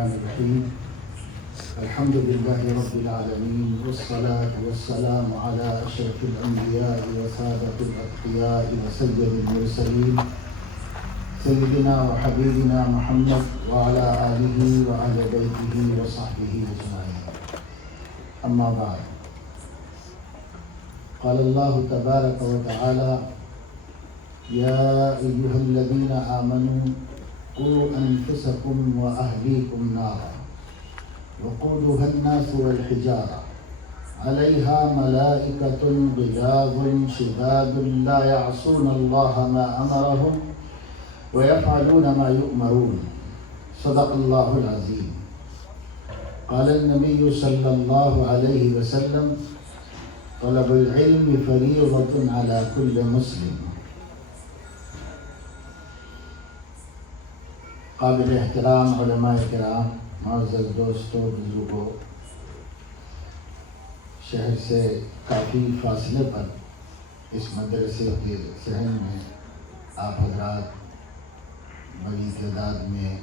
الرحيم الحمد لله رب العالمين والصلاة والسلام على أشرف الأنبياء وسادة الأتقياء وسيد المرسلين سيدنا وحبيبنا محمد وعلى آله وأهل بيته وصحبه أجمعين. أما بعد، قال الله تبارك وتعالى: يا أيها الذين آمنوا قوا أنفسكم وأهليكم نارا وقودها الناس والحجارة عليها ملائكة غلاظ شداد لا يعصون الله ما أمرهم ويفعلون ما يؤمرون. صدق الله العظيم. قال النبي صلى الله عليه وسلم: طلب العلم فريضة على كل مسلم. قابل احترام علماء کرام، معزز دوستوں، بزرگوں، شہر سے کافی فاصلے پر اس مدرسے کے صحن میں آپ حضرات بڑی تعداد میں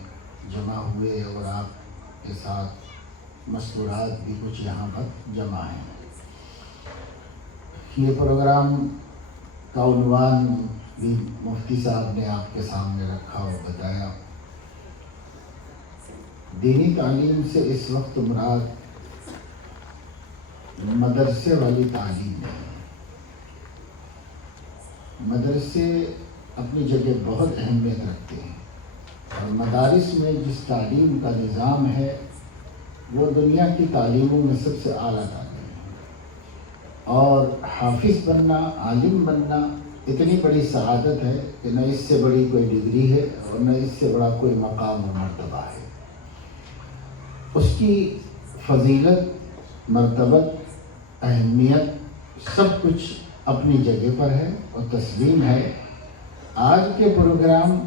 جمع ہوئے اور آپ کے ساتھ مستورات بھی کچھ یہاں پر جمع ہیں۔ یہ پروگرام کا عنوان بھی مفتی صاحب نے آپ کے سامنے رکھا اور بتایا۔ دینی تعلیم سے اس وقت مراد مدرسے والی تعلیم ہے۔ مدرسے اپنی جگہ بہت اہمیت رکھتے ہیں اور مدارس میں جس تعلیم کا نظام ہے وہ دنیا کی تعلیموں میں سب سے اعلیٰ تعلیم ہے، اور حافظ بننا، عالم بننا اتنی بڑی سعادت ہے کہ نہ اس سے بڑی کوئی ڈگری ہے اور نہ اس سے بڑا کوئی مقام و مرتبہ ہے۔ اس کی فضیلت، مرتبت، اہمیت سب کچھ اپنی جگہ پر ہے اور تسلیم ہے۔ آج کے پروگرام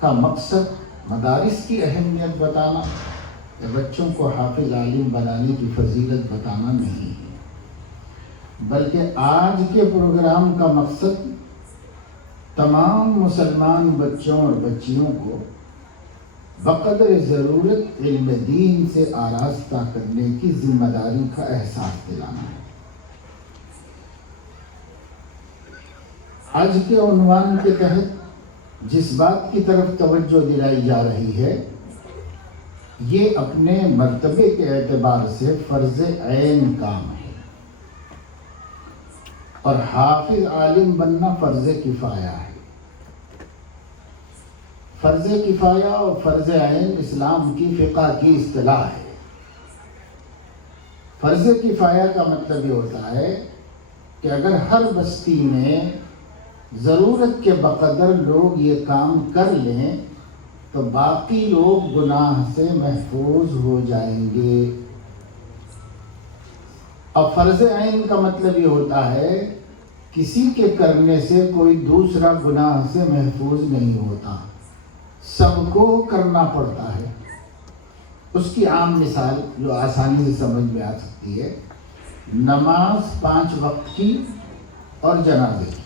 کا مقصد مدارس کی اہمیت بتانا یا بچوں کو حافظ عالم بنانے کی فضیلت بتانا نہیں ہے، بلکہ آج کے پروگرام کا مقصد تمام مسلمان بچوں اور بچیوں کو بقدر ضرورت علم دین سے آراستہ کرنے کی ذمہ داری کا احساس دلانا ہے۔ آج کے عنوان کے تحت جس بات کی طرف توجہ دلائی جا رہی ہے یہ اپنے مرتبے کے اعتبار سے فرض عین کام ہے، اور حافظ عالم بننا فرض کفایہ ہے۔ فرض کفایہ اور فرض عین اسلام کی فقہ کی اصطلاح ہے۔ فرض کفایہ کا مطلب یہ ہوتا ہے کہ اگر ہر بستی میں ضرورت کے بقدر لوگ یہ کام کر لیں تو باقی لوگ گناہ سے محفوظ ہو جائیں گے۔ اور فرض عین کا مطلب یہ ہوتا ہے کسی کے کرنے سے کوئی دوسرا گناہ سے محفوظ نہیں ہوتا، سب کو کرنا پڑتا ہے۔ اس کی عام مثال جو آسانی سے سمجھ میں آ سکتی ہے، نماز 5 وقت کی اور جنازے کی۔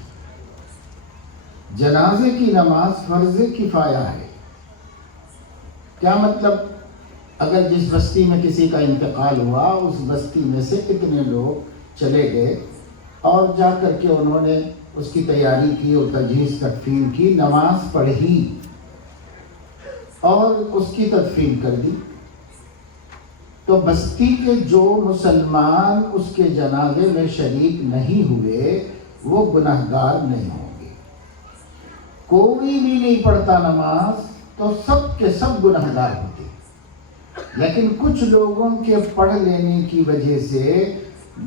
جنازے کی نماز فرض کفایہ ہے۔ کیا مطلب؟ اگر جس بستی میں کسی کا انتقال ہوا اس بستی میں سے کتنے لوگ چلے گئے اور جا کر کے انہوں نے اس کی تیاری کی اور تجہیز تکفین کی، نماز پڑھی اور اس کی تدفین کر دی، تو بستی کے جو مسلمان اس کے جنازے میں شریک نہیں ہوئے وہ گنہگار نہیں ہوں گے۔ کوئی بھی نہیں پڑھتا نماز تو سب کے سب گنہگار ہوتے، لیکن کچھ لوگوں کے پڑھ لینے کی وجہ سے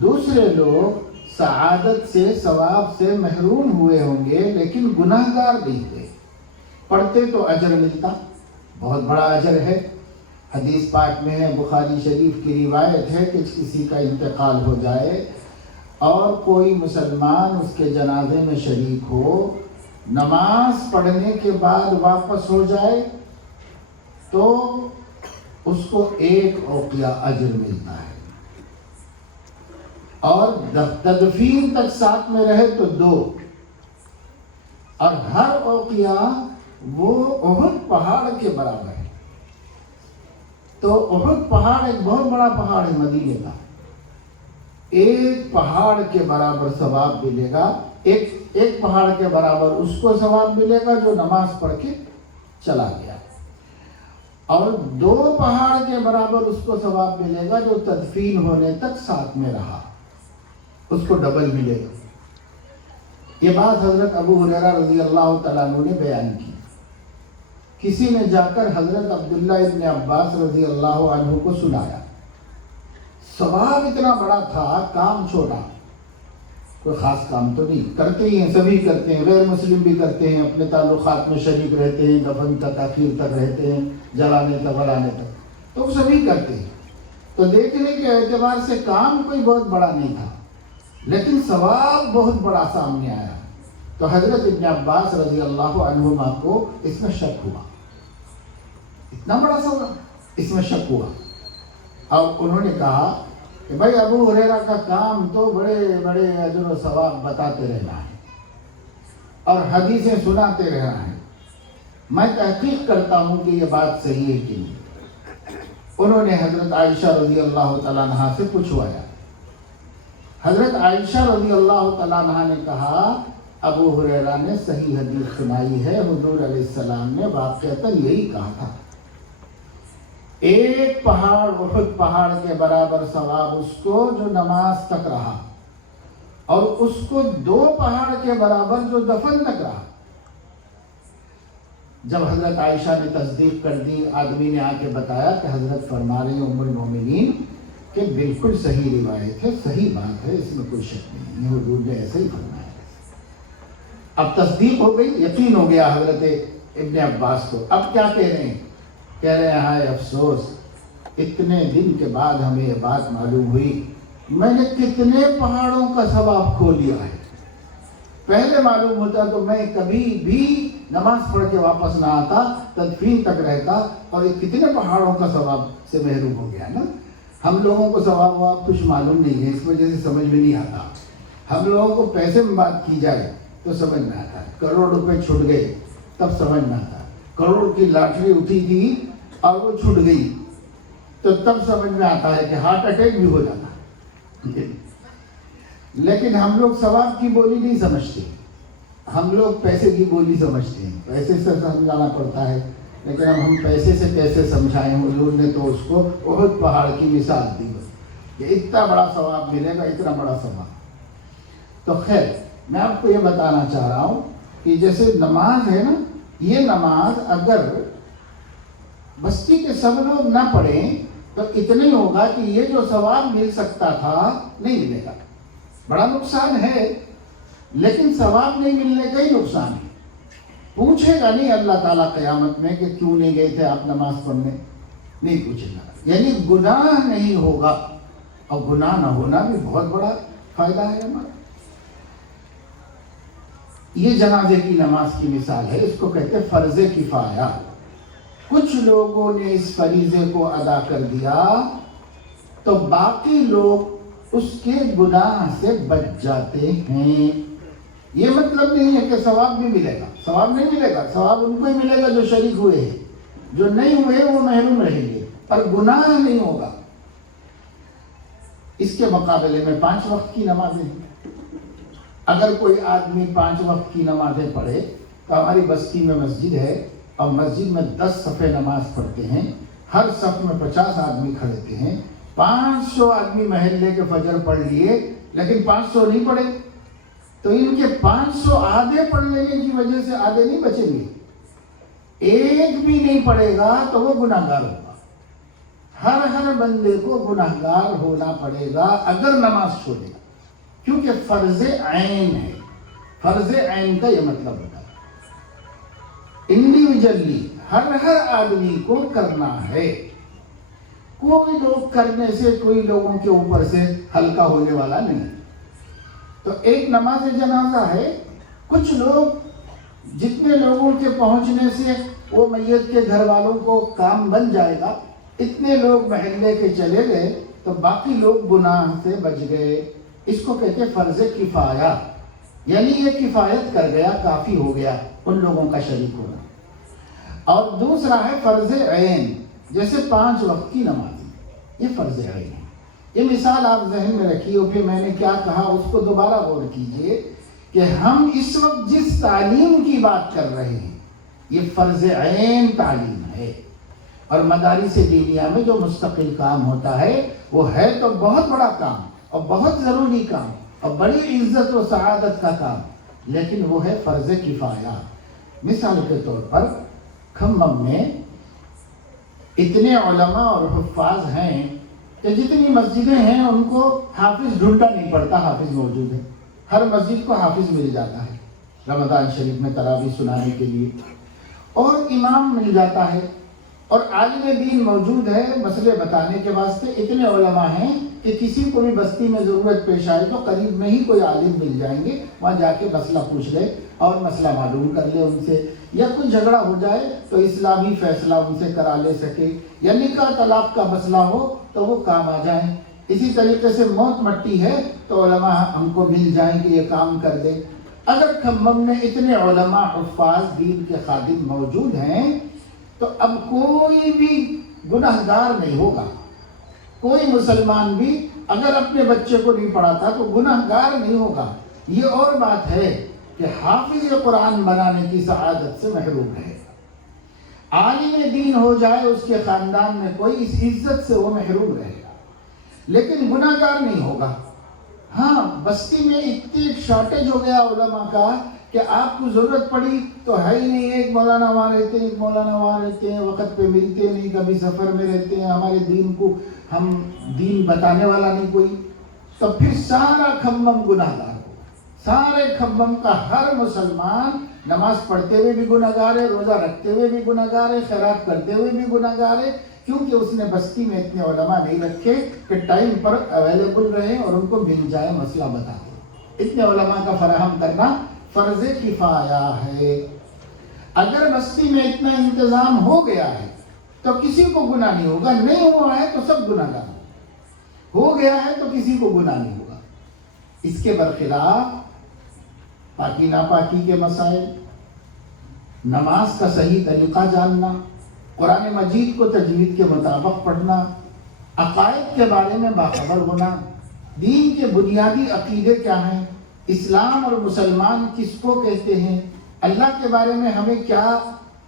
دوسرے لوگ سعادت سے، ثواب سے محروم ہوئے ہوں گے لیکن گنہگار نہیں ہوئے۔ پڑھتے تو اجر ملتا، بہت بڑا اجر ہے۔ حدیث پاک میں ہے، بخاری شریف کی روایت ہے کہ کسی کا انتقال ہو جائے اور کوئی مسلمان اس کے جنازے میں شریک ہو، نماز پڑھنے کے بعد واپس ہو جائے تو اس کو 1 اوقیہ اجر ملتا ہے، اور تدفین تک ساتھ میں رہے تو 2، اور ہر اوقیہ وہ احد پہاڑ کے برابر ہے۔ تو احد پہاڑ ایک بہت بڑا پہاڑ ہے مدینے کا، ایک پہاڑ کے برابر ثواب ملے گا، ایک پہاڑ کے برابر اس کو ثواب ملے گا جو نماز پڑھ کے چلا گیا، اور 2 پہاڑ کے برابر اس کو ثواب ملے گا جو تدفین ہونے تک ساتھ میں رہا، اس کو ڈبل ملے گا۔ یہ بات حضرت ابو ہریرہ رضی اللہ تعالیٰ عنہ نے بیان کی۔ کسی نے جا کر حضرت عبداللہ ابن عباس رضی اللہ عنہ کو سنایا، ثواب اتنا بڑا تھا، کام چھوٹا، کوئی خاص کام تو نہیں، کرتے ہی ہیں، سبھی کرتے ہیں، غیر مسلم بھی کرتے ہیں، اپنے تعلقات میں شریک رہتے ہیں، دفن تک آخر تک رہتے ہیں، جلانے تک ولانے تک، تو سبھی کرتے ہیں، تو دیکھنے کے اعتبار سے کام کوئی بہت بڑا نہیں تھا، لیکن ثواب بہت بڑا سامنے آیا، تو حضرت ابن عباس رضی اللہ عنہما کو اس میں شک ہوا، اتنا بڑا ثواب، اس میں شک ہوا، اور انہوں نے کہا کہ بھائی ابو ہریرہ کا کام تو بڑے بڑے اجر و ثواب بتاتے رہنا ہے اور حدیثیں سناتے رہنا ہے، میں تحقیق کرتا ہوں کہ یہ بات صحیح ہے کہ نہیں۔ انہوں نے حضرت عائشہ رضی اللہ تعالیٰ عنہا سے پوچھوایا، حضرت عائشہ رضی اللہ تعالیٰ عنہا نے کہا ابو ہریرہ نے صحیح حدیث سنائی ہے، حضور علیہ السلام نے واقعتاً یہی کہا تھا، ایک پہاڑ احد پہاڑ کے برابر ثواب اس کو جو نماز تک رہا، اور اس کو 2 پہاڑ کے برابر جو دفن تک رہا۔ جب حضرت عائشہ نے تصدیق کر دی، آدمی نے آ کے بتایا کہ حضرت فرما رہے ہیں ام المومنین کہ بالکل صحیح روایت ہے، صحیح بات ہے، اس میں کوئی شک نہیں ہے، حضور نے ایسے ہی فرمایا۔ اب تصدیق ہو گئی، یقین ہو گیا حضرت ابن عباس کو، اب کیا کہہ رہے ہیں؟ کہہ رہے ہیں ہائے افسوس، اتنے دن کے بعد ہمیں یہ بات معلوم ہوئی، میں نے کتنے پہاڑوں کا ثواب کھو لیا ہے، پہلے معلوم ہوتا تو میں کبھی بھی نماز پڑھ کے واپس نہ آتا، تدفین تک رہتا، اور یہ کتنے پہاڑوں کا ثواب سے محروم ہو گیا نا۔ ہم لوگوں کو ثواب واب کچھ معلوم نہیں ہے، اس وجہ سے سمجھ میں نہیں آتا، ہم لوگوں کو پیسے میں بات کی جائے تو سمجھ میں آتا ہے، کروڑ روپے چھوٹ گئے تب سمجھ میں آتا ہے، کروڑ کی لاٹری اٹھی تھی اور وہ چھوٹ گئی تو تب سمجھ میں آتا ہے کہ ہارٹ اٹیک بھی ہو جاتا ہے، لیکن ہم لوگ ثواب کی بولی نہیں سمجھتے، ہم لوگ پیسے کی بولی سمجھتے ہیں، پیسے سے سمجھانا پڑتا ہے، لیکن اب ہم پیسے سے کیسے سمجھائیں؟ حضور نے تو اس کو احد پہاڑ کی مثال دی کہ اتنا بڑا ثواب ملے گا، اتنا بڑا ثواب۔ تو خیر میں آپ کو یہ بتانا چاہ رہا ہوں کہ جیسے نماز ہے نا، یہ نماز اگر بستی کے سب لوگ نہ پڑھیں تو اتنا ہی ہوگا کہ یہ جو ثواب مل سکتا تھا نہیں ملے گا، بڑا نقصان ہے، لیکن ثواب نہیں ملنے کا ہی نقصان ہے۔ پوچھے گا نہیں اللہ تعالیٰ قیامت میں کہ کیوں نہیں گئے تھے آپ نماز پڑھنے، نہیں پوچھے گا، یعنی گناہ نہیں ہوگا، اور گناہ نہ ہونا بھی بہت بڑا فائدہ ہے ہمارا۔ یہ جنازے کی نماز کی مثال ہے، اس کو کہتے ہیں فرض کفایہ۔ کچھ لوگوں نے اس فریضے کو ادا کر دیا تو باقی لوگ اس کے گناہ سے بچ جاتے ہیں۔ یہ مطلب نہیں ہے کہ ثواب بھی ملے گا، ثواب نہیں ملے گا، ثواب ان کو ہی ملے گا جو شریک ہوئے ہیں، جو نہیں ہوئے وہ محروم رہیں گے، پر گناہ نہیں ہوگا۔ اس کے مقابلے میں 5 وقت کی نمازیں ہیں، اگر کوئی آدمی 5 وقت کی نمازیں پڑھے تو ہماری بستی میں مسجد ہے اور مسجد میں 10 صفیں نماز پڑھتے ہیں، ہر صف میں 50 آدمی کھڑے تھے ہیں، 500 آدمی محلے کے فجر پڑھ لیے لیکن 500 نہیں پڑھے، تو ان کے 500 آدھے پڑھ لینے کی وجہ سے آدھے نہیں بچیں گے، ایک بھی نہیں پڑھے گا تو وہ گناہگار ہوگا۔ ہر بندے کو گناہگار ہونا پڑے گا اگر نماز چھوڑے گا، کیونکہ فرض عین ہے۔ فرض عین کا یہ مطلب ہوتا ہے انڈیویجلی ہر آدمی کو کرنا ہے، کوئی لوگ کرنے سے کوئی لوگوں کے اوپر سے ہلکا ہونے والا نہیں۔ تو ایک نماز جنازہ ہے، کچھ لوگ جتنے لوگوں کے پہنچنے سے وہ میت کے گھر والوں کو کام بن جائے گا، اتنے لوگ محلے کے چلے گئے تو باقی لوگ گناہ سے بچ گئے۔ اس کو کہتے ہیں فرض کفایہ، یعنی یہ کفایت کر گیا، کافی ہو گیا ان لوگوں کا شریک ہونا۔ اور دوسرا ہے فرض عین۔ جیسے 5 وقت کی نماز، یہ فرض عین ہے۔ یہ مثال آپ ذہن میں رکھیے، اور پھر میں نے کیا کہا اس کو دوبارہ غور کیجئے کہ ہم اس وقت جس تعلیم کی بات کر رہے ہیں یہ فرض عین تعلیم ہے، اور مدارس دینیہ میں جو مستقل کام ہوتا ہے وہ ہے تو بہت بڑا کام اور بہت ضروری کام اور بڑی عزت و سعادت کا کام، لیکن وہ ہے فرض کفایہ۔ مثال کے طور پر کھمم میں اتنے علماء اور حفاظ ہیں کہ جتنی مسجدیں ہیں ان کو حافظ ڈھونڈنا نہیں پڑتا، حافظ موجود ہے، ہر مسجد کو حافظ مل جاتا ہے رمضان شریف میں تراویح سنانے کے لیے، اور امام مل جاتا ہے، اور عالم دین موجود ہے مسئلے بتانے کے واسطے۔ اتنے علماء ہیں کہ کسی کو بھی بستی میں ضرورت پیش آئے تو قریب میں ہی کوئی عالم مل جائیں گے، وہاں جا کے مسئلہ پوچھ لے اور مسئلہ معلوم کر لے ان سے، یا کوئی جھگڑا ہو جائے تو اسلامی فیصلہ ان سے کرا لے سکے، یا نکاح طلاق کا مسئلہ ہو تو وہ کام آ جائیں۔ اسی طریقے سے موت مٹی ہے تو علماء ہم کو مل جائیں کہ یہ کام کر دیں۔ اگر کھمم میں اتنے علماء حفاظ دین کے خادم موجود ہیں تو اب کوئی بھی گناہگار نہیں ہوگا، کوئی مسلمان بھی اگر اپنے بچے کو نہیں پڑھاتا تو گناہگار نہیں ہوگا۔ یہ اور بات ہے کہ حافظ قرآن بنانے کی سعادت سے محروم ہے، عالم دین ہو جائے اس کے خاندان میں کوئی، اس عزت سے وہ محروم رہے گا، لیکن گناہگار نہیں ہوگا۔ ہاں، بستی میں اتنی شارٹیج ہو گیا علماء کا کہ آپ کو ضرورت پڑی تو ہے ہی نہیں، ایک مولانا وہاں رہتے ہیں، ایک مولانا وہاں رہتے ہیں، وقت پہ ملتے نہیں، کبھی سفر میں رہتے ہیں، ہمارے دین کو ہم دین بتانے والا نہیں کوئی، تو پھر سارا کھمم گناہگار ہو۔ سارے کھمم کا ہر مسلمان نماز پڑھتے ہوئے بھی گناہگار ہے، روزہ رکھتے ہوئے بھی گناہگار ہے، خیرات کرتے ہوئے بھی گناہگار ہے، کیونکہ اس نے بستی میں اتنے علماء نہیں رکھے کہ ٹائم پر اویلیبل رہے اور ان کو مل جائے مسئلہ بتا دے۔ اتنے علماء کا فراہم کرنا فرض کفایہ ہے۔ اگر بستی میں اتنا انتظام ہو گیا ہے تو کسی کو گناہ نہیں ہوگا، نہیں ہوا ہے تو سب گناہگار ہو گیا ہے تو کسی کو گناہ نہیں ہوگا۔ اس کے برخلاف پاکی ناپاکی کے مسائل، نماز کا صحیح طریقہ جاننا، قرآن مجید کو تجوید کے مطابق پڑھنا، عقائد کے بارے میں باخبر ہونا، دین کے بنیادی عقیدے کیا ہیں، اسلام اور مسلمان کس کو کہتے ہیں، اللہ کے بارے میں ہمیں کیا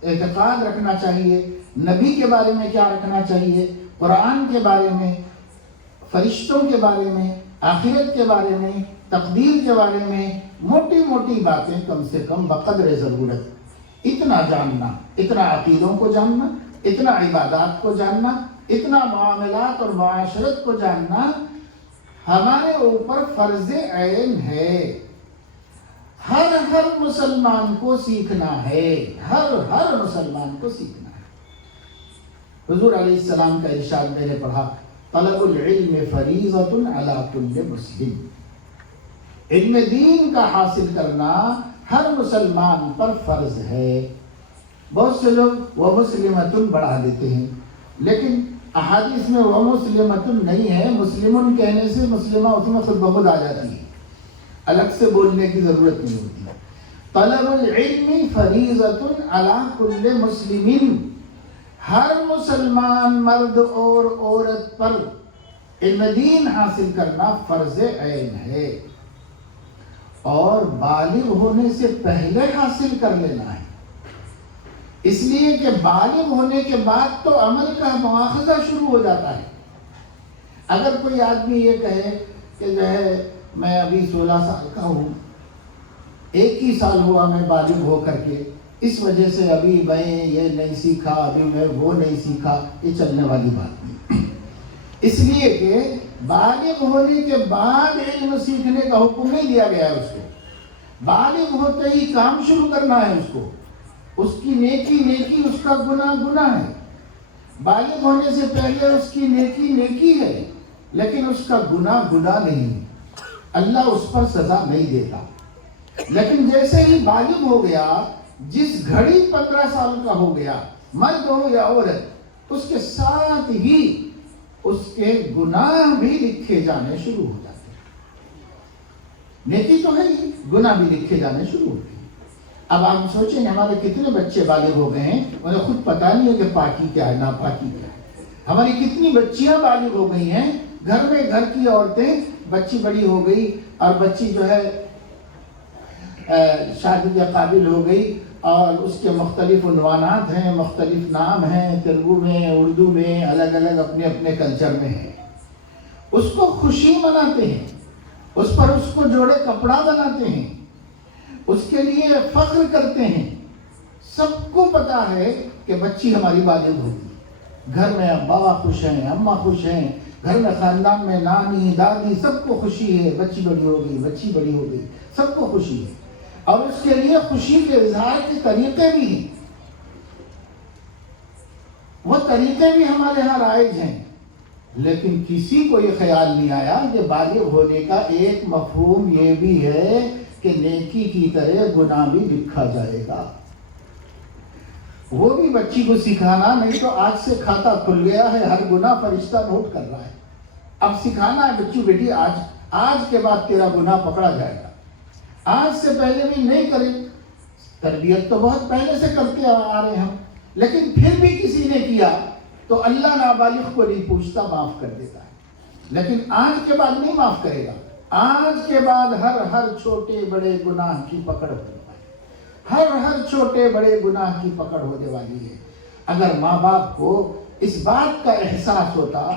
اعتقاد رکھنا چاہیے، نبی کے بارے میں کیا رکھنا چاہیے، قرآن کے بارے میں، فرشتوں کے بارے میں، آخرت کے بارے میں، تقدیر کے بارے میں، موٹی موٹی باتیں کم سے کم بقدر ضرورت اتنا جاننا، اتنا عقیدوں کو جاننا، اتنا عبادات کو جاننا، اتنا معاملات اور معاشرت کو جاننا ہمارے اوپر فرض عین ہے۔ ہر مسلمان کو سیکھنا ہے، ہر مسلمان کو سیکھنا ہے۔ حضور علیہ السلام کا ارشاد میں نے پڑھا، طلب العلم فریضۃ علی کل مسلم، علم دین کا حاصل کرنا ہر مسلمان پر فرض ہے۔ بہت سے لوگ وہ مسلمتن بڑھا دیتے ہیں، لیکن احادیث میں وہ مسلمتن نہیں ہے، مسلمن کہنے سے مسلمہ اس میں خود بخود آ جاتی ہے، الگ سے بولنے کی ضرورت نہیں ہوتی۔ طلب العلم فریضۃ علی کل مسلم، ہر مسلمان مرد اور عورت پر علم دین حاصل کرنا فرض عین ہے، اور بالغ ہونے سے پہلے حاصل کر لینا ہے، اس لیے کہ بالغ ہونے کے بعد تو عمل کا مواخذہ شروع ہو جاتا ہے۔ اگر کوئی آدمی یہ کہے کہ جو ہے میں ابھی 16 سال کا ہوں، 1 ہی سال ہوا میں بالغ ہو کر کے، اس وجہ سے ابھی میں یہ نہیں سیکھا، ابھی میں وہ نہیں سیکھا، یہ چلنے والی بات نہیں، اس لیے کہ بالغ ہونے کے بعد علم سیکھنے کا حکم نہیں دیا گیا ہے اس کو، بالغ ہوتے ہی کام شروع کرنا ہے اس کو، اس کی نیکی اس کا گناہ ہے، بالغ ہونے سے پہلے اس کی نیکی ہے، لیکن اس کا گناہ نہیں، اللہ اس پر سزا نہیں دیتا۔ لیکن جیسے ہی بالغ ہو گیا، جس گھڑی 15 سال کا ہو گیا، مرد ہو یا عورت، اس کے ساتھ ہی اس کے گناہ بھی لکھے جانے شروع ہو جاتے ہیں۔ نیکی تو ہے ہی، گناہ بھی لکھے جانے شروع ہوتے ہیں۔ اب آپ سوچیں ہمارے کتنے بچے بالغ ہو گئے ہیں، انہیں خود پتہ نہیں ہے کہ پاکی کیا ہے، ناپاکی کیا ہے، ہماری کتنی بچیاں بالغ ہو گئی ہیں، گھر میں گھر کی عورتیں، بچی بڑی ہو گئی اور بچی جو ہے شادی کے قابل ہو گئی، اور اس کے مختلف عنوانات ہیں، مختلف نام ہیں، تیلگو میں، اردو میں، الگ الگ اپنے اپنے کلچر میں ہیں۔ اس کو خوشی مناتے ہیں، اس پر اس کو جوڑے کپڑا بناتے ہیں، اس کے لیے فخر کرتے ہیں۔ سب کو پتا ہے کہ بچی ہماری بالغ ہوگی، گھر میں بابا خوش ہیں، اماں خوش ہیں، گھر میں خاندان میں نانی دادی سب کو خوشی ہے، بچی بڑی ہو گئی، بچی بڑی ہو گئی، سب کو خوشی ہے، اور اس کے لیے خوشی کے اظہار کے طریقے بھی ہیں۔ وہ طریقے بھی ہمارے ہاں رائج ہیں، لیکن کسی کو یہ خیال نہیں آیا کہ بالغ ہونے کا ایک مفہوم یہ بھی ہے کہ نیکی کی طرح گناہ بھی لکھا جائے گا۔ وہ بھی بچی کو سکھانا، نہیں تو آج سے کھاتا کھل گیا ہے، ہر گناہ فرشتہ نوٹ کر رہا ہے۔ اب سکھانا ہے بچی، بیٹی آج کے بعد تیرا گناہ پکڑا جائے گا، آج سے پہلے بھی نہیں کرے۔ تربیت تو بہت پہلے سے کرتے آ رہے ہیں ہم، لیکن پھر بھی کسی نے کیا تو اللہ نابالغ کو نہیں پوچھتا، معاف کر دیتا ہے، لیکن آج کے بعد نہیں معاف کرے گا۔ آج کے بعد ہر چھوٹے بڑے گناہ کی پکڑ ہونے والی ہے، ہر چھوٹے بڑے گناہ کی پکڑ ہونے والی ہے۔ اگر ماں باپ کو اس بات کا احساس ہوتا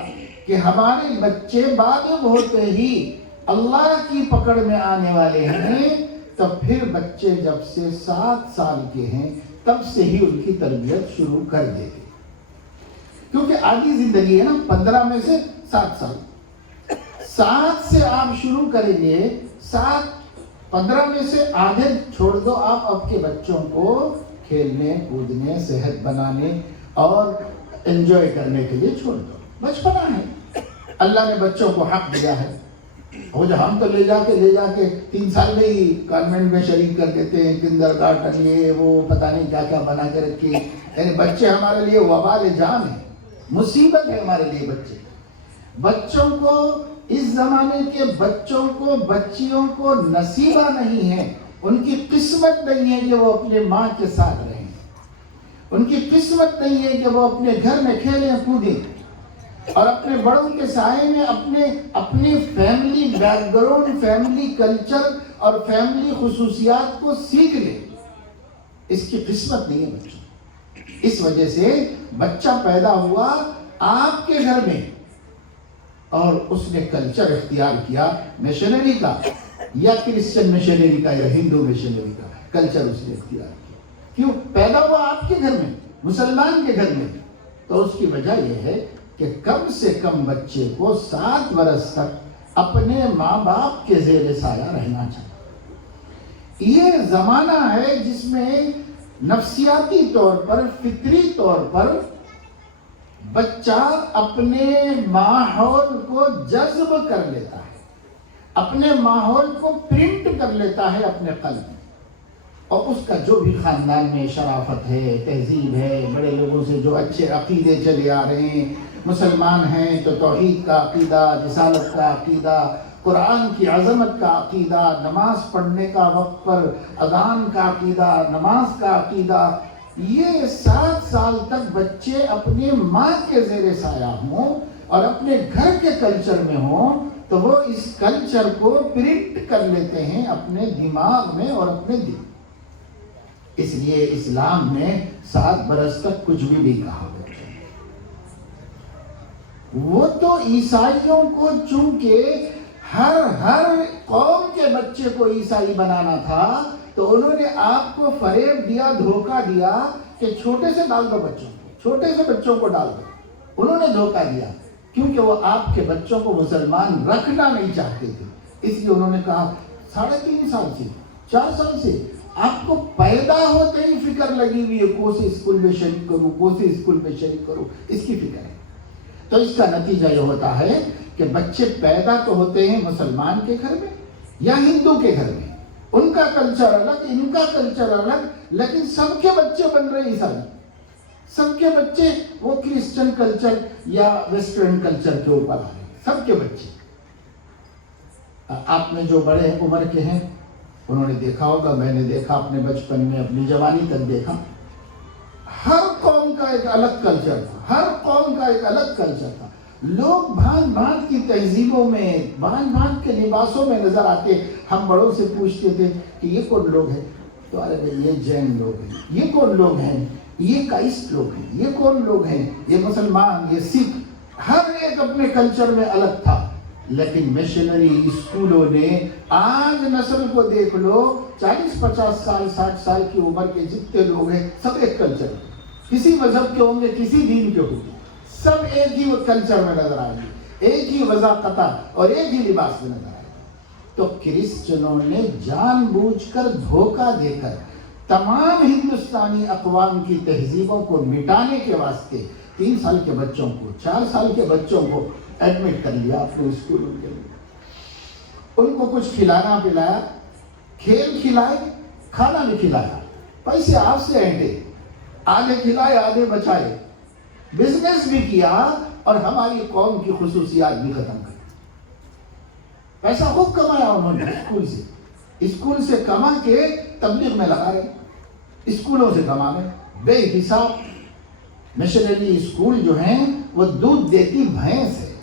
کہ ہمارے بچے بالغ ہوتے ہی اللہ کی پکڑ میں آنے والے ہیں، تو پھر بچے جب سے 7 سال کے ہیں تب سے ہی ان کی تربیت شروع کر دیتے، کیونکہ آدھی زندگی ہے نا، 15 میں سے 7 سال، 7 سے آپ شروع کریں گے، 15 میں سے آدھے چھوڑ دو آپ اپنے بچوں کو کھیلنے کودنے، صحت بنانے اور انجوائے کرنے کے لیے چھوڑ دو۔ بچپنا ہے، اللہ نے بچوں کو حق دیا ہے، وہ جو ہم تو لے جا کے 3 سال میں ہی کانوینٹ میں شریک کر دیتے ہیں، کنڈر گارٹن یہ وہ پتہ نہیں کیا کیا بنا کے رکھے، یعنی بچے ہمارے لیے وبال جان ہے، مصیبت ہے ہمارے لیے بچے۔ بچوں کو، اس زمانے کے بچوں کو، بچیوں کو نصیبہ نہیں ہے، ان کی قسمت نہیں ہے کہ وہ اپنے ماں کے ساتھ رہیں، ان کی قسمت نہیں ہے کہ وہ اپنے گھر میں کھیلیں کودیں اور اپنے بڑوں کے سائے میں اپنی family back ground, family culture اور فیملی خصوصیات کو سیکھ لیں۔ اس کی قسمت نہیں ہے بچوں۔ اس وجہ سے بچہ پیدا ہوا آپ کے گھر میں اور اس نے کلچر اختیار کیا، مشنری کا یا کرسچن مشنری کا یا ہندو مشنری کا کلچر اس نے اختیار کیا۔ کیوں؟ پیدا ہوا آپ کے گھر میں، مسلمان کے گھر میں، تو اس کی وجہ یہ ہے کہ کم سے کم بچے کو 7 برس تک اپنے ماں باپ کے زیر سایہ رہنا چاہیے۔ یہ زمانہ ہے جس میں نفسیاتی طور پر، فطری طور پر بچہ اپنے ماحول کو جذب کر لیتا ہے، اپنے ماحول کو پرنٹ کر لیتا ہے اپنے قلب میں، اور اس کا جو بھی خاندان میں شرافت ہے، تہذیب ہے، بڑے لوگوں سے جو اچھے عقیدے چلے آ رہے ہیں، مسلمان ہیں تو توحید کا عقیدہ، رسالت کا عقیدہ، قرآن کی عظمت کا عقیدہ، نماز پڑھنے کا وقت پر اذان کا عقیدہ، نماز کا عقیدہ، یہ 7 سال تک بچے اپنی ماں کے زیر سایہ ہوں اور اپنے گھر کے کلچر میں ہوں، تو وہ اس کلچر کو پرنٹ کر لیتے ہیں اپنے دماغ میں اور اپنے دل۔ اس لیے اسلام نے 7 برس تک کچھ بھی نہیں کہا۔ وہ تو عیسائیوں کو چونکہ ہر قوم کے بچے کو عیسائی بنانا تھا، تو انہوں نے آپ کو فریب دیا، دھوکہ دیا کہ چھوٹے سے ڈال دو بچوں کو، چھوٹے سے بچوں کو ڈال دو۔ انہوں نے دھوکہ دیا کیونکہ وہ آپ کے بچوں کو مسلمان رکھنا نہیں چاہتے تھے، اس لیے انہوں نے کہا 3.5 سال سے، 4 سال سے آپ کو پیدا ہوتے ہی فکر لگی ہوئی ہے، کون سے اسکول میں شریک کروں، کون سے اسکول میں شریک کروں، اس کی فکر ہے۔ تو اس کا نتیجہ یہ ہوتا ہے کہ بچے پیدا تو ہوتے ہیں مسلمان کے گھر میں یا ہندو کے گھر میں، ان کا کلچر الگ، ان کا کلچر الگ، لیکن سب کے بچے بن رہے عیسائی، سب کے بچے وہ کرسچن کلچر یا ویسٹرن کلچر کے اوپر آ رہے ہیں، سب کے بچے۔ آپ میں جو بڑے عمر کے ہیں انہوں نے دیکھا ہوگا، میں نے دیکھا اپنے بچپن میں، اپنی جوانی تک دیکھا، ہر قوم کا کا ایک الگ کلچر تھا، ہر قوم کا ایک الگ کلچر تھا. لوگ بھانت بھانت کی تہذیبوں میں، بھانت بھانت کے لباسوں میں نظر آتے. ہم بڑوں سے پوچھتے تھے کہ یہ کون لوگ ہیں؟ تو ارے بھائی یہ جین لوگ ہیں. یہ کون لوگ ہیں؟ یہ کائسٹ لوگ ہیں. یہ کون لوگ ہیں؟ یہ مسلمان، یہ سکھ. ہر ایک اپنے کلچر میں الگ تھا. لیکن مشنری اسکولوں نے آج نسل کو دیکھ لو، 40-50 سال 60 سال کی عمر کے جتنے لوگ ہیں سب ایک کلچر میں، کسی مذہب کے ہوں گے، کسی دین کے ہوں گے، سب ایک ہی کلچر میں نظر آئیں گے، ایک ہی وضاقتہ اور ایک ہی لباس میں نظر آئے گا. تو کرسچنوں نے جان بوجھ کر دھوکہ دے کر تمام ہندوستانی اقوام کی تہذیبوں کو مٹانے کے واسطے 3 سال کے بچوں کو، 4 سال کے بچوں کو ایڈمٹ کر لیا اپنے اسکولوں کے لیے. ان کو کچھ کھلانا پلایا، کھیل کھلائے، کھانا بھی کھلایا، پیسے آپ سے اینٹے، آدھے کھلائے آدھے بچائے، بزنس بھی کیا اور ہماری قوم کی خصوصیات بھی ختم کر. پیسہ خوب کمایا انہوں نے اسکول سے کما کے تبلیغ میں لگا رہے، اسکولوں سے کما رہے بے حساب. مشنری اسکول جو ہیں وہ دودھ دیتی بھینس ہے،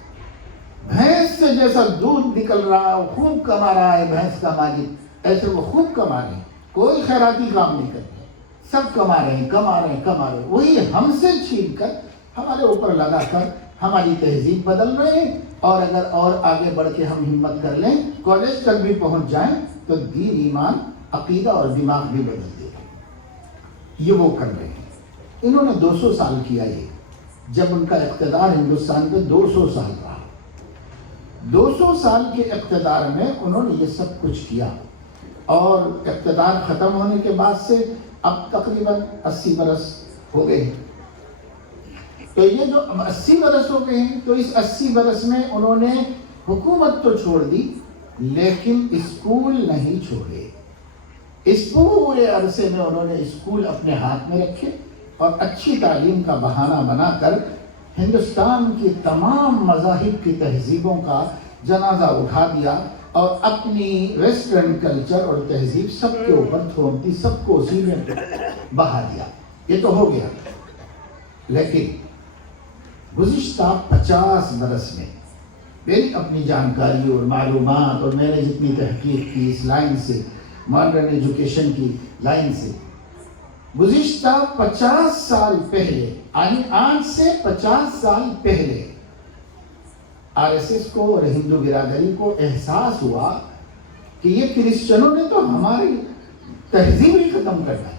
بھینس سے جیسا دودھ نکل رہا ہے، خوب کما رہا ہے بھینس کا مالک، ایسے وہ خوب کما رہے ہیں. کوئی خیراتی کام نہیں کر رہے، سب کما رہے ہیں. وہی ہم سے چھین کر ہمارے اوپر لگا کر ہماری تہذیب بدل رہے ہیں. اور اگر اور آگے بڑھ کے ہم ہمت کر لیں، کالج تک بھی پہنچ جائیں تو دین، ایمان، عقیدہ اور دماغ بھی بدل دے گا. یہ وہ کر رہے ہیں. انہوں نے 200 سال کیا. یہ جب ان کا اقتدار ہندوستان پہ 200 سال رہا، 200 سال کے اقتدار میں انہوں نے یہ سب کچھ کیا. اور اقتدار ختم ہونے کے بعد سے اب تقریباً 80 برس ہو گئے ہیں. تو یہ جو 80 برس ہو گئے ہیں، تو اس 80 برس میں انہوں نے حکومت تو چھوڑ دی لیکن اسکول نہیں چھوڑے. اس پورے عرصے میں انہوں نے اسکول اپنے ہاتھ میں رکھے اور اچھی تعلیم کا بہانہ بنا کر ہندوستان کی تمام مذاہب کی تہذیبوں کا جنازہ اٹھا دیا اور اپنی ویسٹرن کلچر اور تہذیب سب کے اوپر تھوپ دی، سب کو اسی میں بہا دیا. یہ تو ہو گیا. لیکن گزشتہ 50 برس میں میری اپنی جانکاری اور معلومات اور میں نے جتنی تحقیق کی اس لائن سے، ماڈرن ایجوکیشن کی لائن سے، گزشتہ 50 سال پہلے، یعنی آج سے 50 سال پہلے RSS کو اور ہندو برادری کو احساس ہوا کہ یہ کرسچنوں نے تو ہماری تہذیب ہی ختم کر دی.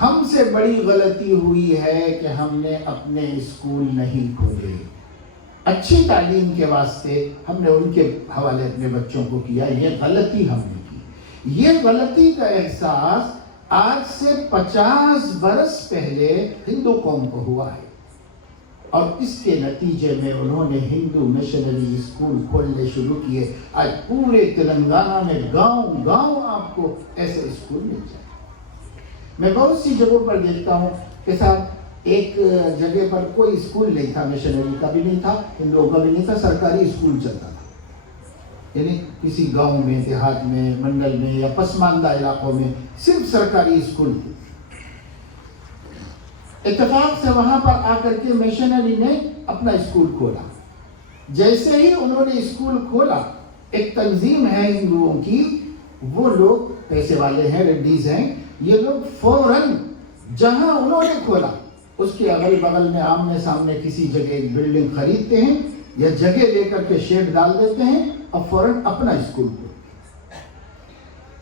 ہم سے بڑی غلطی ہوئی ہے کہ ہم نے اپنے اسکول نہیں کھولے. اچھی تعلیم کے واسطے ہم نے ان کے حوالے اپنے بچوں کو کیا. یہ غلطی ہم نے کی. یہ غلطی کا احساس آج سے 50 برس پہلے ہندو قوم کو ہوا ہے اور اس کے نتیجے میں انہوں نے ہندو مشنری اسکول کھولنے شروع کیے. آج پورے تلنگانہ میں گاؤں گاؤں آپ کو ایسے اسکول مل جائے. میں بہت سی جگہوں پر دیکھتا ہوں کہ صاحب ایک جگہ پر کوئی اسکول نہیں تھا، مشنری کا بھی نہیں تھا، ہندوؤں کا بھی نہیں تھا، سرکاری اسکول چلتا تھا. یعنی کسی گاؤں میں، دیہات میں، منڈل میں یا پسماندہ علاقوں میں صرف سرکاری اسکول تھے. اتفاق سے وہاں پر آ کر کے مشنری نے اپنا اسکول کھولا. جیسے ہی انہوں نے اسکول کھولا، ایک تنظیم ہے ہندوؤں کی، وہ لوگ پیسے والے ہیں، ریڈیز ہیں، یہ لوگ فوراً جہاں انہوں نے کھولا اس کے اگل بغل میں آمنے سامنے کسی جگہ ایک بلڈنگ خریدتے ہیں یا جگہ لے کر کے شیڈ ڈال دیتے ہیں اور فوراً اپنا اسکول کھولتے ہیں.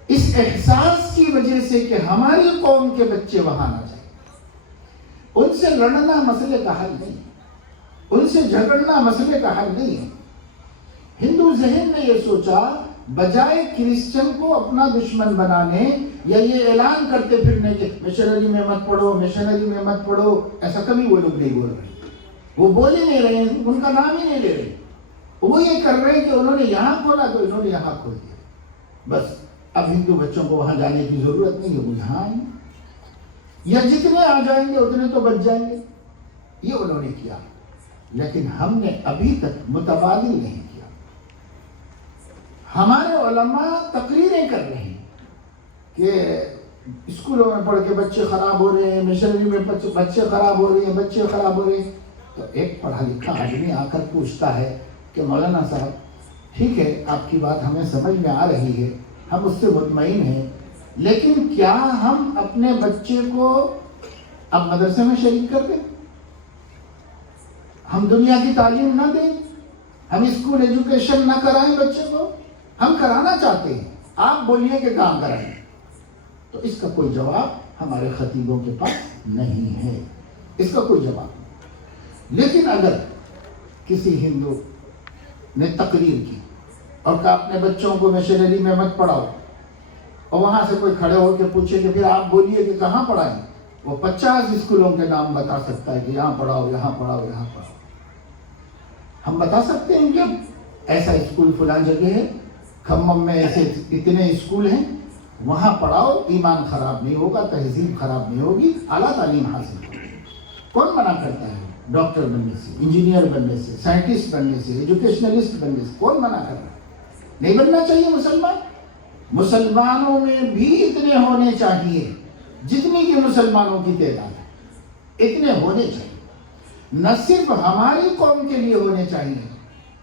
اس احساس کی وجہ سے کہ ہماری قوم کے بچے وہاں نہ جائیں. ان سے لڑنا مسئلے کا حل نہیں، ان سے جھگڑنا مسئلے کا حل نہیں ہے. ہندو ذہن نے یہ سوچا بجائے کرسچن کو اپنا دشمن بنانے یا یہ اعلان کرتے پھرنے کہ مشنری میں مت پڑھو، مشنری میں مت پڑھو، ایسا کبھی وہ لوگ نہیں بول رہے. وہ بول ہی نہیں رہے ہیں، ان کا نام ہی نہیں لے رہے. وہ یہ کر رہے ہیں کہ انہوں نے یہاں کھولا تو انہوں نے یہاں کھول دیا. بس اب ہندو بچوں کو وہاں جانے کی ضرورت نہیں ہے، وہ یہاں آئیں یا جتنے آ جائیں گے اتنے تو بچ جائیں گے. یہ انہوں نے کیا. لیکن ہم نے ابھی تک متبادل نہیں کیا. ہمارے علماء تقریریں کر رہے ہیں کہ اسکولوں میں پڑھ کے بچے خراب ہو رہے ہیں، مشنری میں بچے خراب ہو رہے ہیں، بچے خراب ہو رہے ہیں. تو ایک پڑھا لکھا آدمی آ کر پوچھتا ہے کہ مولانا صاحب ٹھیک ہے آپ کی بات ہمیں سمجھ میں آ رہی ہے، ہم اس سے مطمئن ہیں، لیکن کیا ہم اپنے بچے کو اب مدرسے میں شریک کر دیں؟ ہم دنیا کی تعلیم نہ دیں؟ ہم اسکول ایجوکیشن نہ کرائیں بچے کو؟ ہم کرانا چاہتے ہیں، آپ بولیے کہ کام کرائیں. تو اس کا کوئی جواب ہمارے خطیبوں کے پاس نہیں ہے، اس کا کوئی جواب نہیں. لیکن اگر کسی ہندو نے تقریر کی اور کہا اپنے بچوں کو مشنری میں مت پڑھاؤ، اور وہاں سے کوئی کھڑے ہو کے پوچھے کہ پھر آپ بولیے کہ کہاں پڑھائیں، وہ 50 اسکولوں کے نام بتا سکتا ہے کہ یہاں پڑھاؤ، یہاں پڑھاؤ، یہاں پڑھاؤ. ہم بتا سکتے ہیں کہ ایسا اسکول فلاں جگہ ہے، کھمم میں ایسے اتنے اسکول ہیں، وہاں پڑھاؤ، ایمان خراب نہیں ہوگا، تہذیب خراب نہیں ہوگی، اعلیٰ تعلیم حاصل ہوگی. کون منع کرتا ہے ڈاکٹر بننے سے، انجینئر بننے سے، سائنٹسٹ بننے سے، ایجوکیشنلسٹ بننے سے؟ کون منع کر رہا ہے؟ نہیں بننا چاہیے مسلمان. مسلمانوں میں بھی اتنے ہونے چاہیے جتنی کہ مسلمانوں کی تعداد ہے، اتنے ہونے چاہیے. نہ صرف ہماری قوم کے لیے ہونے چاہیے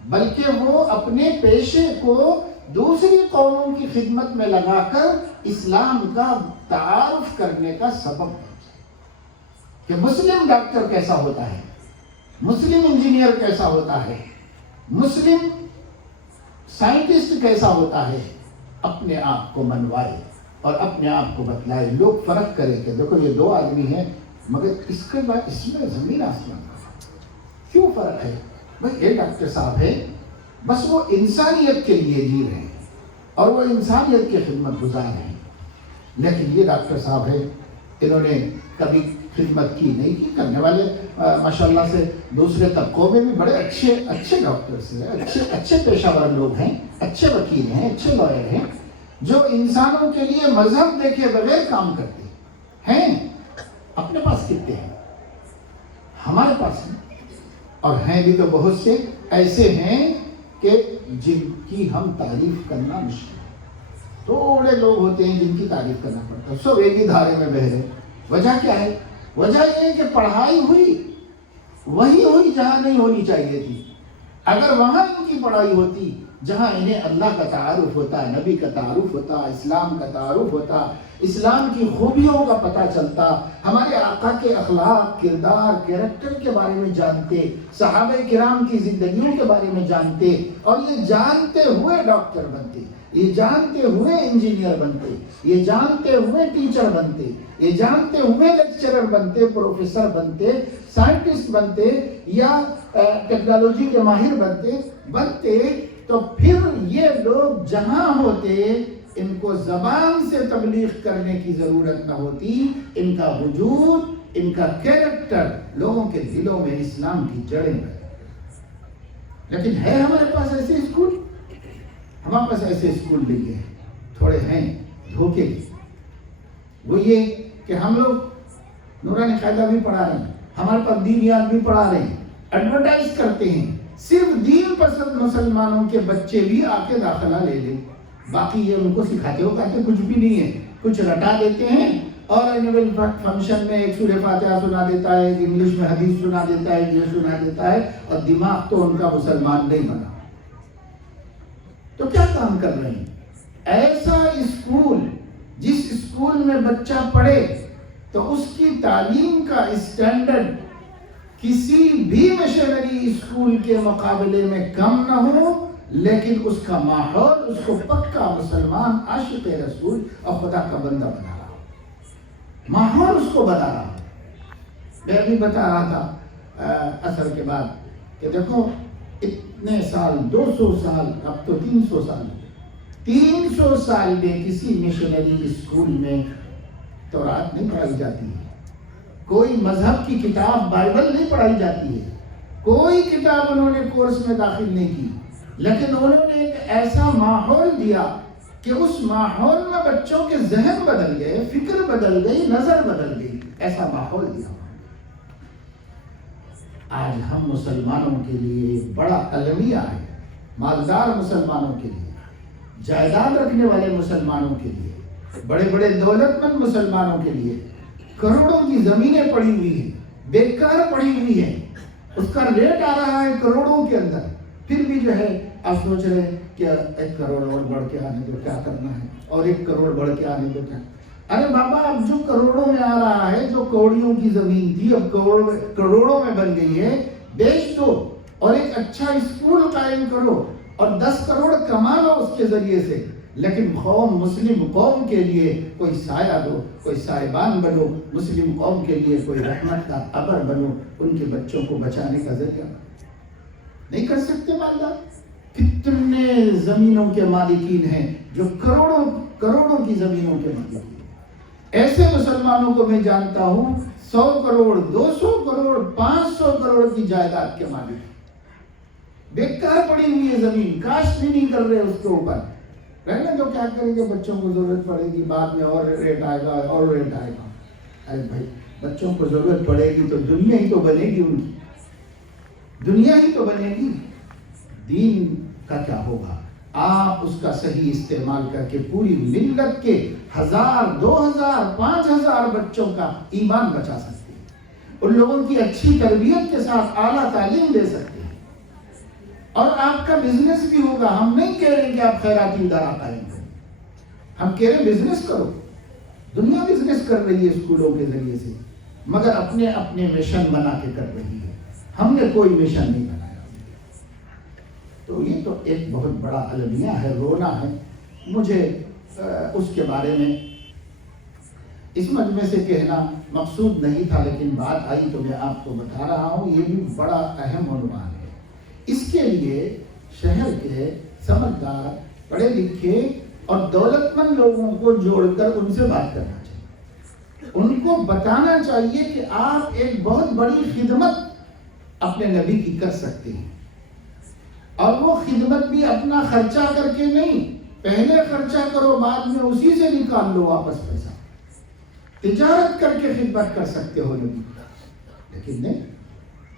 بلکہ وہ اپنے پیشے کو دوسری قوموں کی خدمت میں لگا کر اسلام کا تعارف کرنے کا سبب بن جائے کہ مسلم ڈاکٹر کیسا ہوتا ہے، مسلم انجینئر کیسا ہوتا ہے، مسلم سائنٹسٹ کیسا ہوتا ہے. اپنے آپ کو منوائے اور اپنے آپ کو بتلائے، لوگ فرق کرے کہ دیکھو یہ 2 آدمی ہیں مگر اس کے بعد اس میں زمین آسمان کا کیوں فرق ہے. بھائی یہ ڈاکٹر صاحب ہے، بس وہ انسانیت کے لیے جی رہے ہیں اور وہ انسانیت کی خدمت گزار ہیں. لیکن یہ ڈاکٹر صاحب ہے، انہوں نے کبھی خدمت کی نہیں کی. کرنے والے ماشاءاللہ سے دوسرے طبقوں میں بھی بڑے اچھے ڈاکٹرس ہیں، اچھے پیشہ ور لوگ ہیں، اچھے وکیل ہیں، اچھے لائر ہیں، جو انسانوں کے لیے مذہب دیکھے بغیر کام کرتے ہیں. اپنے پاس کتنے ہیں؟ ہمارے پاس ہیں. اور ہیں بھی تو بہت سے ایسے ہیں کہ جن کی ہم تعریف کرنا مشکل ہے. تھوڑے لوگ ہوتے ہیں جن کی تعریف کرنا پڑتا ہے، سب ایک ہی دھارے میں بہہ رہے. وجہ کیا ہے؟ وجہ یہ ہے کہ پڑھائی ہوئی وہی ہوئی جہاں نہیں ہونی چاہیے تھی. اگر وہاں ان کی پڑھائی ہوتی جہاں انہیں اللہ کا تعارف ہوتا، نبی کا تعارف ہوتا، اسلام کا تعارف ہوتا، اسلام کی خوبیوں کا پتہ چلتا، ہمارے آقا کے اخلاق، کردار، کیریکٹر کے بارے میں جانتے، صحابہ کرام کی زندگیوں کے بارے میں جانتے، اور یہ جانتے ہوئے ڈاکٹر بنتے، یہ جانتے ہوئے انجینئر بنتے، یہ جانتے ہوئے ٹیچر بنتے، یہ جانتے ہوئے لیکچرر بنتے، پروفیسر بنتے، سائنٹسٹ بنتے، یا ٹیکنالوجی کے ماہر بنتے، تو پھر یہ لوگ جہاں ہوتے ان کو زبان سے تبلیغ کرنے کی ضرورت نہ ہوتی. ان کا وجود، ان کا کیریکٹر لوگوں کے دلوں میں اسلام کی جڑیں ہیں. لیکن ہے ہمارے پاس ایسے اسکول؟ ہمارے پاس ایسے اسکول نہیں ہیں، تھوڑے ہیں دھوکے کے. وہ یہ کہ ہم لوگ نورانی قاعدہ بھی پڑھا رہے ہیں، ہمارے پاس دینیات بھی پڑھا رہے ہیں، ایڈورٹائز کرتے ہیں، صرف دین پسند مسلمانوں کے بچے بھی آ کے داخلہ لے لیں. باقی یہ ان کو سکھاتے ہو کہتے کچھ بھی نہیں ہے، کچھ رٹا دیتے ہیں اور اینول فنکشن میں ایک سورہ فاتحہ سنا دیتا ہے، ایک انگلش میں حدیث سنا دیتا ہے، یہ سنا دیتا ہے، اور دماغ تو ان کا مسلمان نہیں بنا. تو کیا کام کر رہے ہیں؟ ایسا اسکول جس اسکول میں بچہ پڑھے تو اس کی تعلیم کا اسٹینڈرڈ کسی بھی مشنری اسکول کے مقابلے میں کم نہ ہو، لیکن اس کا ماحول اس کو پکا مسلمان، عاشق رسول اور خدا کا بندہ بنا رہا ہو. ماحول اس کو بنا رہا ہو. میں ابھی بتا رہا تھا عصر کے بعد کہ دیکھو اتنے سال، 200 سال، اب تو 300 سال، 300 سال میں کسی مشنری اسکول میں تورات نہیں پڑھائی جاتی ہے، کوئی مذہب کی کتاب بائبل نہیں پڑھائی جاتی ہے، کوئی کتاب انہوں نے کورس میں داخل نہیں کی. لیکن انہوں نے ایک ایسا ماحول دیا کہ اس ماحول میں بچوں کے ذہن بدل گئے، فکر بدل گئی، نظر بدل گئی. ایسا ماحول دیا. آج ہم مسلمانوں کے لیے بڑا المیہ ہے، مالدار مسلمانوں کے لیے، جائیداد رکھنے والے مسلمانوں کے لیے بڑے بڑے دولت مند مسلمانوں کے لیے کروڑوں کی زمینیں پڑی ہوئی ہیں، بیکار پڑی ہوئی ہیں، اس کا ریٹ آ رہا ہے کروڑوں کے اندر، پھر بھی جو ہے آپ سوچ رہے ہیں کہ 1 کروڑ اور بڑھ کے آنے دو، کیا کرنا ہے، اور 1 کروڑ بڑھ کے آنے دو کیا۔ ارے بابا، اب جو کروڑوں میں آ رہا ہے، جو کوڑیوں کی زمین تھی اب کروڑوں میں بن گئی ہے، بیچ دو اور ایک اچھا اسکول قائم کرو اور 10 کروڑ کما لو اس کے ذریعے سے، لیکن قوم، مسلم قوم کے لیے کوئی سایہ دو، کوئی سائبان بنو، مسلم قوم کے لیے کوئی رحمت کا ابر بنو، ان کے بچوں کو بچانے کا ذریعہ نہیں کر سکتے والدہ۔ کتنے زمینوں کے مالکین ہیں جو کروڑوں کی زمینوں کے مالکین ہیں۔ ایسے مسلمانوں کو میں جانتا ہوں 100 کروڑ 200 کروڑ 500 کروڑ کی جائیداد کے مالک، بیکار پڑی ہوئی ہے زمین، کاشت بھی نہیں کر رہے اس کے اوپر، رہنے تو کیا کریں گے، بچوں کو ضرورت پڑے گی، بعد میں اور ریٹ آئے گا اور ریٹ آئے گا۔ ارے بھائی، بچوں کو ضرورت پڑے گی تو دنیا ہی تو بنے گی، ان کی دنیا ہی تو بنے گی، دین کا کیا ہوگا؟ آپ اس کا صحیح استعمال کر کے پوری ملت کے 1000 2000 5000 بچوں کا ایمان بچا سکتے ہیں، ان لوگوں کی اچھی تربیت کے ساتھ اعلیٰ تعلیم دے سکتے ہیں، اور آپ کا بزنس بھی ہوگا۔ ہم نہیں کہہ رہے کہ آپ خیراتی ادارہ قائم کریں، ہم کہہ رہے بزنس کرو، دنیا بزنس کر رہی ہے اسکولوں کے ذریعے سے، مگر اپنے اپنے مشن بنا کے کر رہی ہے، ہم نے کوئی مشن نہیں بنایا۔ تو یہ تو ایک بہت بڑا المیہ ہے، رونا ہے۔ مجھے اس کے بارے میں اس مجمع سے کہنا مقصود نہیں تھا، لیکن بات آئی تو میں آپ کو بتا رہا ہوں۔ یہ بھی بڑا اہم عنوان ہے، اس کے لیے شہر کے سمجھدار، پڑھے لکھے اور دولت مند لوگوں کو جوڑ کر ان سے بات کرنا چاہیے، ان کو بتانا چاہیے کہ آپ ایک بہت بڑی خدمت اپنے نبی کی کر سکتے ہیں، اور وہ خدمت بھی اپنا خرچہ کر کے نہیں، پہلے خرچہ کرو، بعد میں اسی سے نکال لو واپس پیسہ، تجارت کر کے خدمت کر سکتے ہو نبی، لیکن نہیں،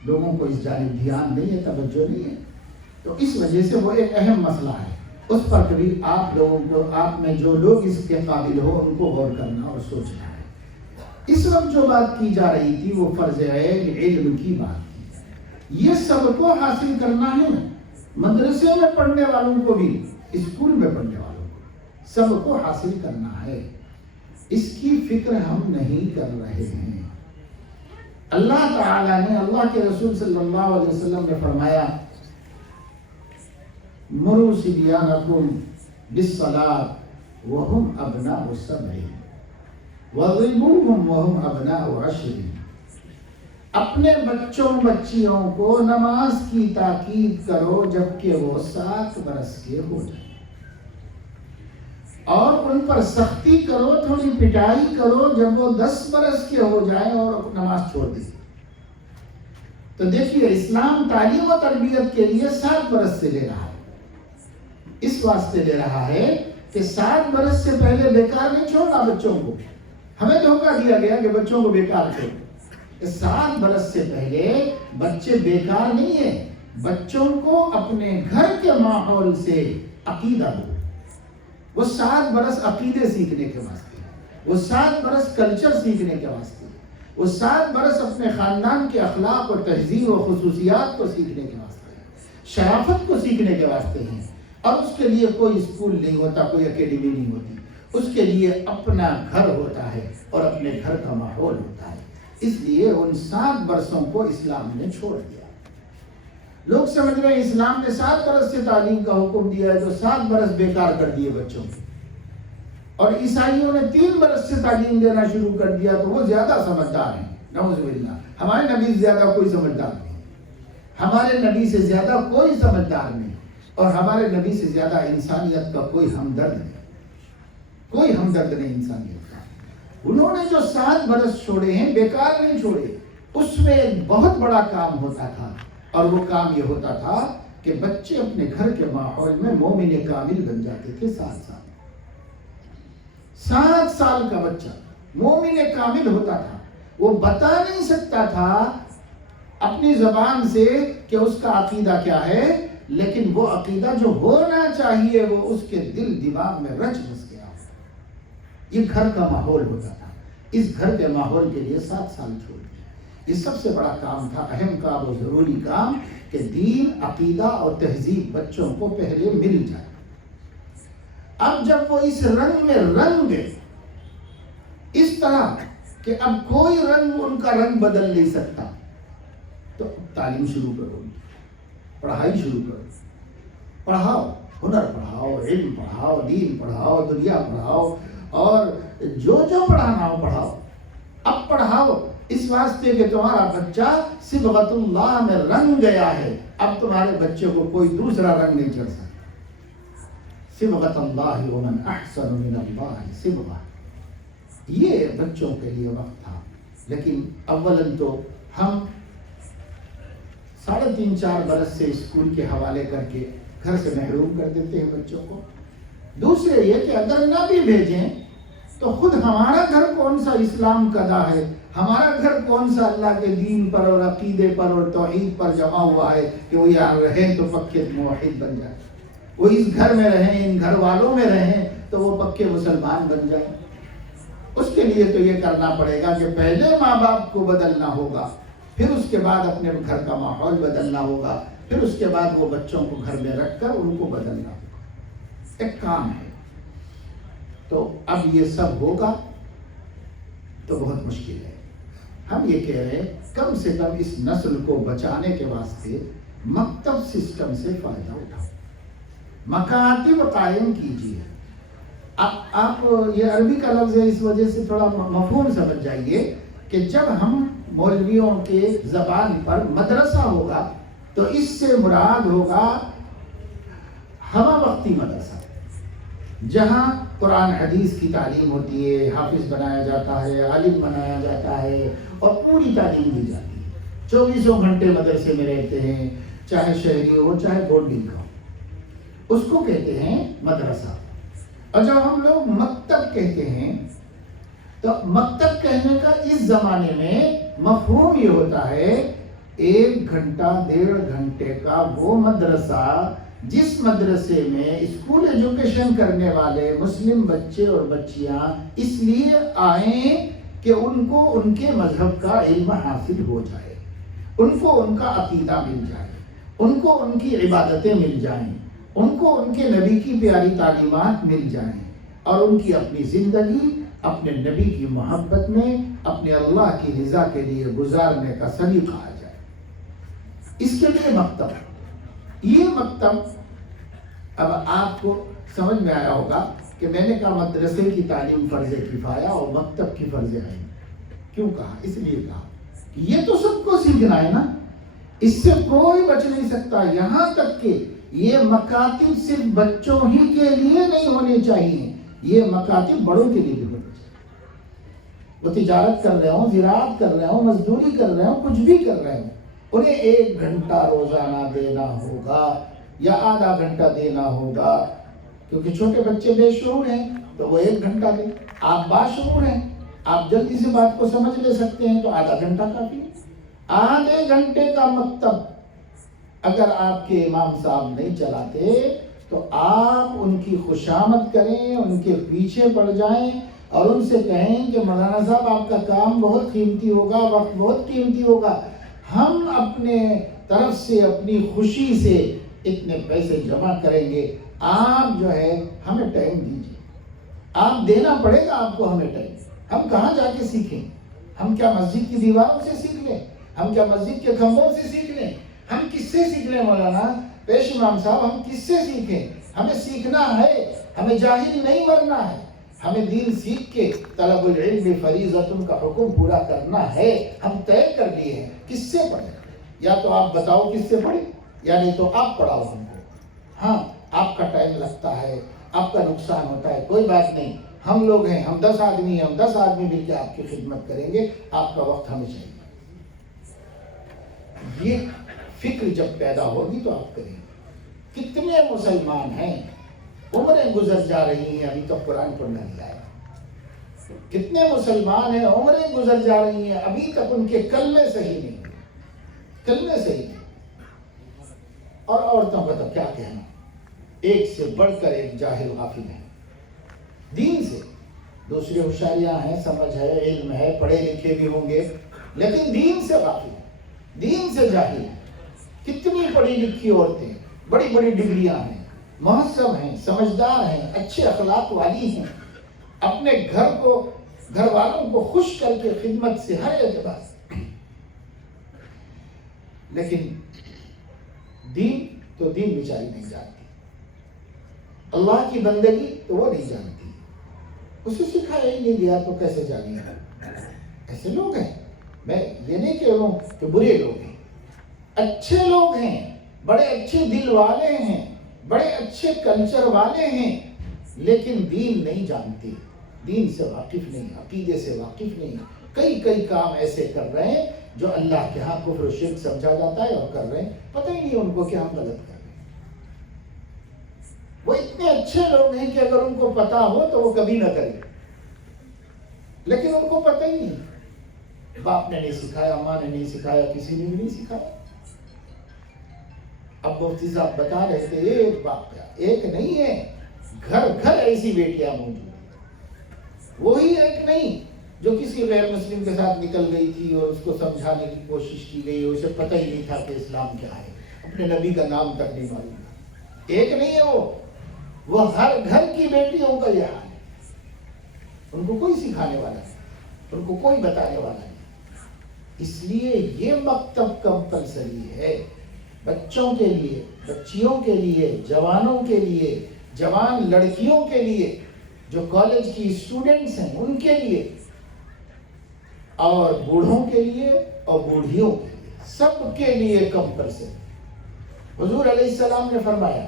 لوگوں کو اس جانب دھیان نہیں ہے، توجہ نہیں ہے۔ تو اس وجہ سے وہ ایک اہم مسئلہ ہے، اس پر کبھی آپ لوگوں کو، آپ میں جو لوگ اس کے قابل ہو، ان کو غور کرنا اور سوچنا ہے۔ اس وقت جو بات کی جا رہی تھی وہ فرض عین علم کی بات تھی، یہ سب کو حاصل کرنا ہے، مدرسے میں پڑھنے والوں کو بھی، اسکول میں پڑھنے والوں کو، سب کو حاصل کرنا ہے۔ اس کی فکر ہم نہیں کر رہے ہیں۔ اللہ تعالیٰ نے، اللہ کے رسول صلی اللہ علیہ وسلم نے فرمایا، مروا صبیانکم بالصلاۃ وہم ابناء 7 واضربوہم وہم ابناء 10۔ اپنے بچوں بچیوں کو نماز کی تاکید کرو جبکہ وہ 7 برس کے ہو جائیں، اور ان پر سختی کرو، تھوڑی پٹائی کرو جب وہ 10 برس کے ہو جائیں اور نماز چھوڑ دیں۔ تو دیکھیے، اسلام تعلیم و تربیت کے لیے 7 برس سے لے رہا ہے، اس واسطے لے رہا ہے کہ 7 برس سے پہلے بیکار نہیں چھوڑنا بچوں کو۔ ہمیں دھوکہ دیا گیا کہ بچوں کو بیکار چھوڑو، 7 برس سے پہلے بچے بیکار نہیں ہیں، بچوں کو اپنے گھر کے ماحول سے عقیدہ دو۔ وہ 7 برس عقیدے سیکھنے کے واسطے، وہ 7 برس کلچر سیکھنے کے واسطے، وہ 7 برس اپنے خاندان کے اخلاق و تہذیب و خصوصیات کو سیکھنے کے واسطے، شرافت کو سیکھنے کے واسطے ہیں۔ اور اس کے لیے کوئی اسکول نہیں ہوتا، کوئی اکیڈمی نہیں ہوتی، اس کے لیے اپنا گھر ہوتا ہے اور اپنے گھر کا ماحول ہوتا ہے۔ اس لیے ان 7 برسوں کو اسلام نے چھوڑ دیا۔ لوگ سمجھ رہے ہیں اسلام نے 7 برس سے تعلیم کا حکم دیا ہے تو 7 برس بیکار کر دیے بچوں کے، اور عیسائیوں نے 3 برس سے تعلیم دینا شروع کر دیا تو وہ زیادہ سمجھدار ہیں۔ نعوذ باللہ، ہمارے نبی سے زیادہ کوئی سمجھدار نہیں، ہمارے نبی سے زیادہ کوئی سمجھدار نہیں، اور ہمارے نبی سے زیادہ انسانیت کا کوئی ہمدرد نہیں، کوئی ہمدرد نہیں انسانیت کا۔ انہوں نے جو 7 برس چھوڑے ہیں بیکار نہیں چھوڑے، اس میں ایک بہت بڑا کام ہوتا تھا، اور وہ کام یہ ہوتا تھا کہ بچے اپنے گھر کے ماحول میں مومن کامل بن جاتے تھے۔ 7 سال کا بچہ مومن کامل ہوتا تھا، وہ بتا نہیں سکتا تھا اپنی زبان سے کہ اس کا عقیدہ کیا ہے، لیکن وہ عقیدہ جو ہونا چاہیے وہ اس کے دل دماغ میں رچ بس گیا۔ یہ گھر کا ماحول ہوتا تھا. اس گھر کے ماحول کے لیے 7 سال چھوڑ دیا. یہ سب سے بڑا کام تھا، اہم کام اور ضروری کام کہ دین، عقیدہ اور تہذیب بچوں کو پہلے مل جائے. اب جب وہ اس رنگ میں رنگ گئے اس طرح کہ اب کوئی رنگ ان کا رنگ بدل نہیں سکتا، تو تعلیم شروع کرو، پڑھائی شروع کرو. پڑھاؤ، ہنر پڑھاؤ، علم پڑھاؤ، دین پڑھاؤ، دنیا پڑھاؤ، اور جو پڑھانا ہو پڑھاؤ. اب پڑھاؤ اس واسطے کہ تمہارا بچہ صبغت اللہ میں رنگ گیا ہے. اب تمہارے بچے کو کوئی دوسرا رنگ نہیں چڑھ سکتا. صبغت اللہ ومن احسن من اللہ صبغہ. یہ بچوں کے لیے وقت تھا. لیکن اولاً تو ہم 3.5-4 برس سے اسکول کے حوالے کر کے گھر سے محروم کر دیتے ہیں بچوں کو. دوسرے یہ کہ اگر نہ بھی بھیجیں تو خود ہمارا گھر کون سا اسلام کدا ہے، ہمارا گھر کون سا اللہ کے دین پر اور عقیدے پر اور توحید پر جمع ہوا ہے کہ وہ یہاں رہیں تو پکے موحد بن جائیں، وہ اس گھر میں رہیں، ان گھر والوں میں رہیں تو وہ پکے مسلمان بن جائیں. اس کے لیے تو یہ کرنا پڑے گا کہ پہلے ماں باپ کو بدلنا ہوگا، پھر اس کے بعد اپنے گھر کا ماحول بدلنا ہوگا، پھر اس کے بعد وہ بچوں کو گھر میں رکھ کر ان کو بدلنا ہوگا. ایک کام ہے. تو اب یہ سب ہوگا تو بہت مشکل ہے. ہم یہ کہہ رہے ہیں کم سے کم اس نسل کو بچانے کے واسطے مکتب سسٹم سے فائدہ اٹھاؤ، مکاتب قائم کیجیے. اب آپ یہ عربی کا لفظ ہے، اس وجہ سے تھوڑا مفہوم سمجھ جائیے کہ جب ہم مولویوں کے زبان پر مدرسہ ہوگا تو اس سے مراد ہوگا ہمہ وقتی مدرسہ، جہاں قرآن حدیث کی تعلیم ہوتی ہے، حافظ بنایا جاتا ہے، عالم بنایا جاتا ہے اور پوری تعلیم دی جاتی ہے. 24 گھنٹے مدرسے میں رہتے ہیں، چاہے شہری ہو چاہے بورڈنگ کا ہو. اس کو کہتے ہیں مدرسہ. اور جب ہم لوگ مکتب کہتے ہیں تو مکتب کہنے کا اس زمانے میں مفہوم یہ ہوتا ہے 1 گھنٹہ 1.5 گھنٹے کا وہ مدرسہ جس مدرسے میں اسکول ایجوکیشن کرنے والے مسلم بچے اور بچیاں اس لیے آئیں کہ ان کو ان کے مذہب کا علم حاصل ہو جائے، ان کو ان کا عقیدہ مل جائے، ان کو ان کی عبادتیں مل جائیں، ان کو ان کے نبی کی پیاری تعلیمات مل جائیں، اور ان کی اپنی زندگی اپنے نبی کی محبت میں اپنے اللہ کی رضا کے لیے گزارنے کا سلیقہ آ جائے. اس کے لیے مکتب. یہ مکتب اب آپ کو سمجھ میں آیا ہوگا کہ میں نے کہا مدرسے کی تعلیم فرض کفایہ اور مکتب کی فرض عین. کیوں کہا؟ اس لیے کہا کہ یہ تو سب کو سیکھنا ہے نا، اس سے کوئی بچ نہیں سکتا. یہاں تک کہ یہ مکاتب صرف بچوں ہی کے لیے نہیں ہونے چاہیے، یہ مکاتب بڑوں کے لیے بھی ہونے چاہیے. وہ تجارت کر رہے ہوں، زراعت کر رہے ہوں، مزدوری کر رہے ہوں، کچھ بھی کر رہے ہوں، انہیں 1 گھنٹہ روزانہ دینا ہوگا یا آدھا گھنٹہ دینا ہوگا. کیونکہ چھوٹے بچے بے شعور ہیں تو وہ 1 گھنٹہ دیں. آپ باشعور ہیں، آپ جلدی سے بات کو سمجھ لے سکتے ہیں تو آدھا گھنٹہ کافی ہے. آدھے گھنٹے کا مکتب اگر آپ کے امام صاحب نہیں چلاتے تو آپ ان کی خوشامد کریں، ان کے پیچھے پڑ جائیں اور ان سے کہیں کہ مولانا صاحب آپ کا کام بہت قیمتی ہوگا، وقت بہت قیمتی ہوگا، ہم اپنے طرف سے اپنی خوشی سے اتنے پیسے جمع کریں گے، آپ جو ہے ہمیں ٹائم دیجیے. آپ دینا پڑے گا آپ کو ہمیں ٹائم. ہم کہاں جا کے سیکھیں؟ ہم کیا مسجد کی دیواروں سے سیکھ لیں؟ ہم کیا مسجد کے کھمبوں سے سیکھ لیں؟ ہم کس سے سیکھ لیں مولانا؟ پیش امام صاحب ہم کس سے سیکھیں؟ ہمیں سیکھنا ہے، ہمیں جاہل نہیں مرنا ہے. ہمیں دین سیکھ کے طلب العلم فریضۃ کا حکم پورا کرنا ہے. ہم طے کر لیے ہیں. کس سے پڑھیں؟ یا تو آپ بتاؤ کس سے پڑھیں، یا نہیں تو آپ پڑھاؤ ہم کو. ہاں آپ کا ٹائم لگتا ہے، آپ کا نقصان ہوتا ہے، کوئی بات نہیں. ہم لوگ ہیں، ہم 10 آدمی ہیں، ہم 10 آدمی مل کے آپ کی خدمت کریں گے. آپ کا وقت ہمیں چاہیے. یہ فکر جب پیدا ہوگی تو آپ کریں. کتنے مسلمان ہیں عمریں گزر جا رہی ہیں ابھی تک قرآن پڑھنا نہیں آیا. کتنے مسلمان ہیں عمریں گزر جا رہی ہیں ابھی تک ان کے کلمے صحیح نہیں، کلمے صحیح نہیں. اور عورتوں کا تو کیا کہنا، ایک سے بڑھ کر ایک جاہل غافل ہے دین سے. دوسری ہوشیاریاں ہیں، سمجھ ہے، علم ہے، پڑھے لکھے بھی ہوں گے، لیکن دین سے غافل ہیں، دین سے جاہل ہیں۔ کتنی پڑھی لکھی عورتیں، بڑی بڑی ڈگریاں ہیں، مہذب ہیں، سمجھدار ہیں، اچھے اخلاق والی ہیں، اپنے گھر والوں کو خوش کر کے خدمت سے ہر اعتبار سے، لیکن دین تو دین بیچاری نہیں جانتی، اللہ کی بندگی تو وہ نہیں جانتی، اسے سکھایا ہی نہیں دیا تو کیسے جانی ہے؟ ایسے لوگ ہیں، میں یہ نہیں کہہ رہا ہوں کہ برے لوگ ہیں، اچھے لوگ ہیں، بڑے اچھے دل والے ہیں، بڑے اچھے کلچر والے ہیں، لیکن دین نہیں جانتے، دین سے واقف نہیں، عقیدے سے واقف نہیں، کئی کام ایسے کر رہے ہیں جو اللہ کے ہاں کفر و شرک سمجھا جاتا ہے اور کر رہے ہیں، پتہ ہی نہیں ان کو کہ ہم غلط کر رہے ہیں۔ وہ اتنے اچھے لوگ ہیں کہ اگر ان کو پتا ہو تو وہ کبھی نہ کریں، لیکن ان کو پتہ ہی نہیں، باپ نے نہیں سکھایا، ماں نے نہیں سکھایا، کسی نے بھی نہیں سکھایا۔ اب مفتی صاحب بتا رہے تھے ایک واقعہ، ایک نہیں ہے، گھر گھر ایسی بیٹیاں موجود ہیں، وہی ایک نہیں جو کسی غیر مسلم کے ساتھ نکل گئی تھی اور اس کو سمجھانے کی کوشش کی گئی، اسے پتہ ہی نہیں تھا کہ اسلام کیا ہے، اپنے نبی کا نام تک نہیں معلوم تھا، ایک نہیں ہے وہ ہر گھر کی بیٹیوں کا یہ حال ہے، ان کو کوئی سکھانے والا نہیں، ان کو کوئی بتانے والا نہیں، اس لیے یہ مکتب کمپلسری ہے بچوں کے لیے، بچیوں کے لیے، جوانوں کے لیے، جوان لڑکیوں کے لیے، جو کالج کی اسٹوڈنٹس ہیں ان کے لیے، اور بوڑھوں کے لیے اور بوڑھیوں کے لیے، سب کے لیے کمپلسری۔ حضور علیہ السلام نے فرمایا،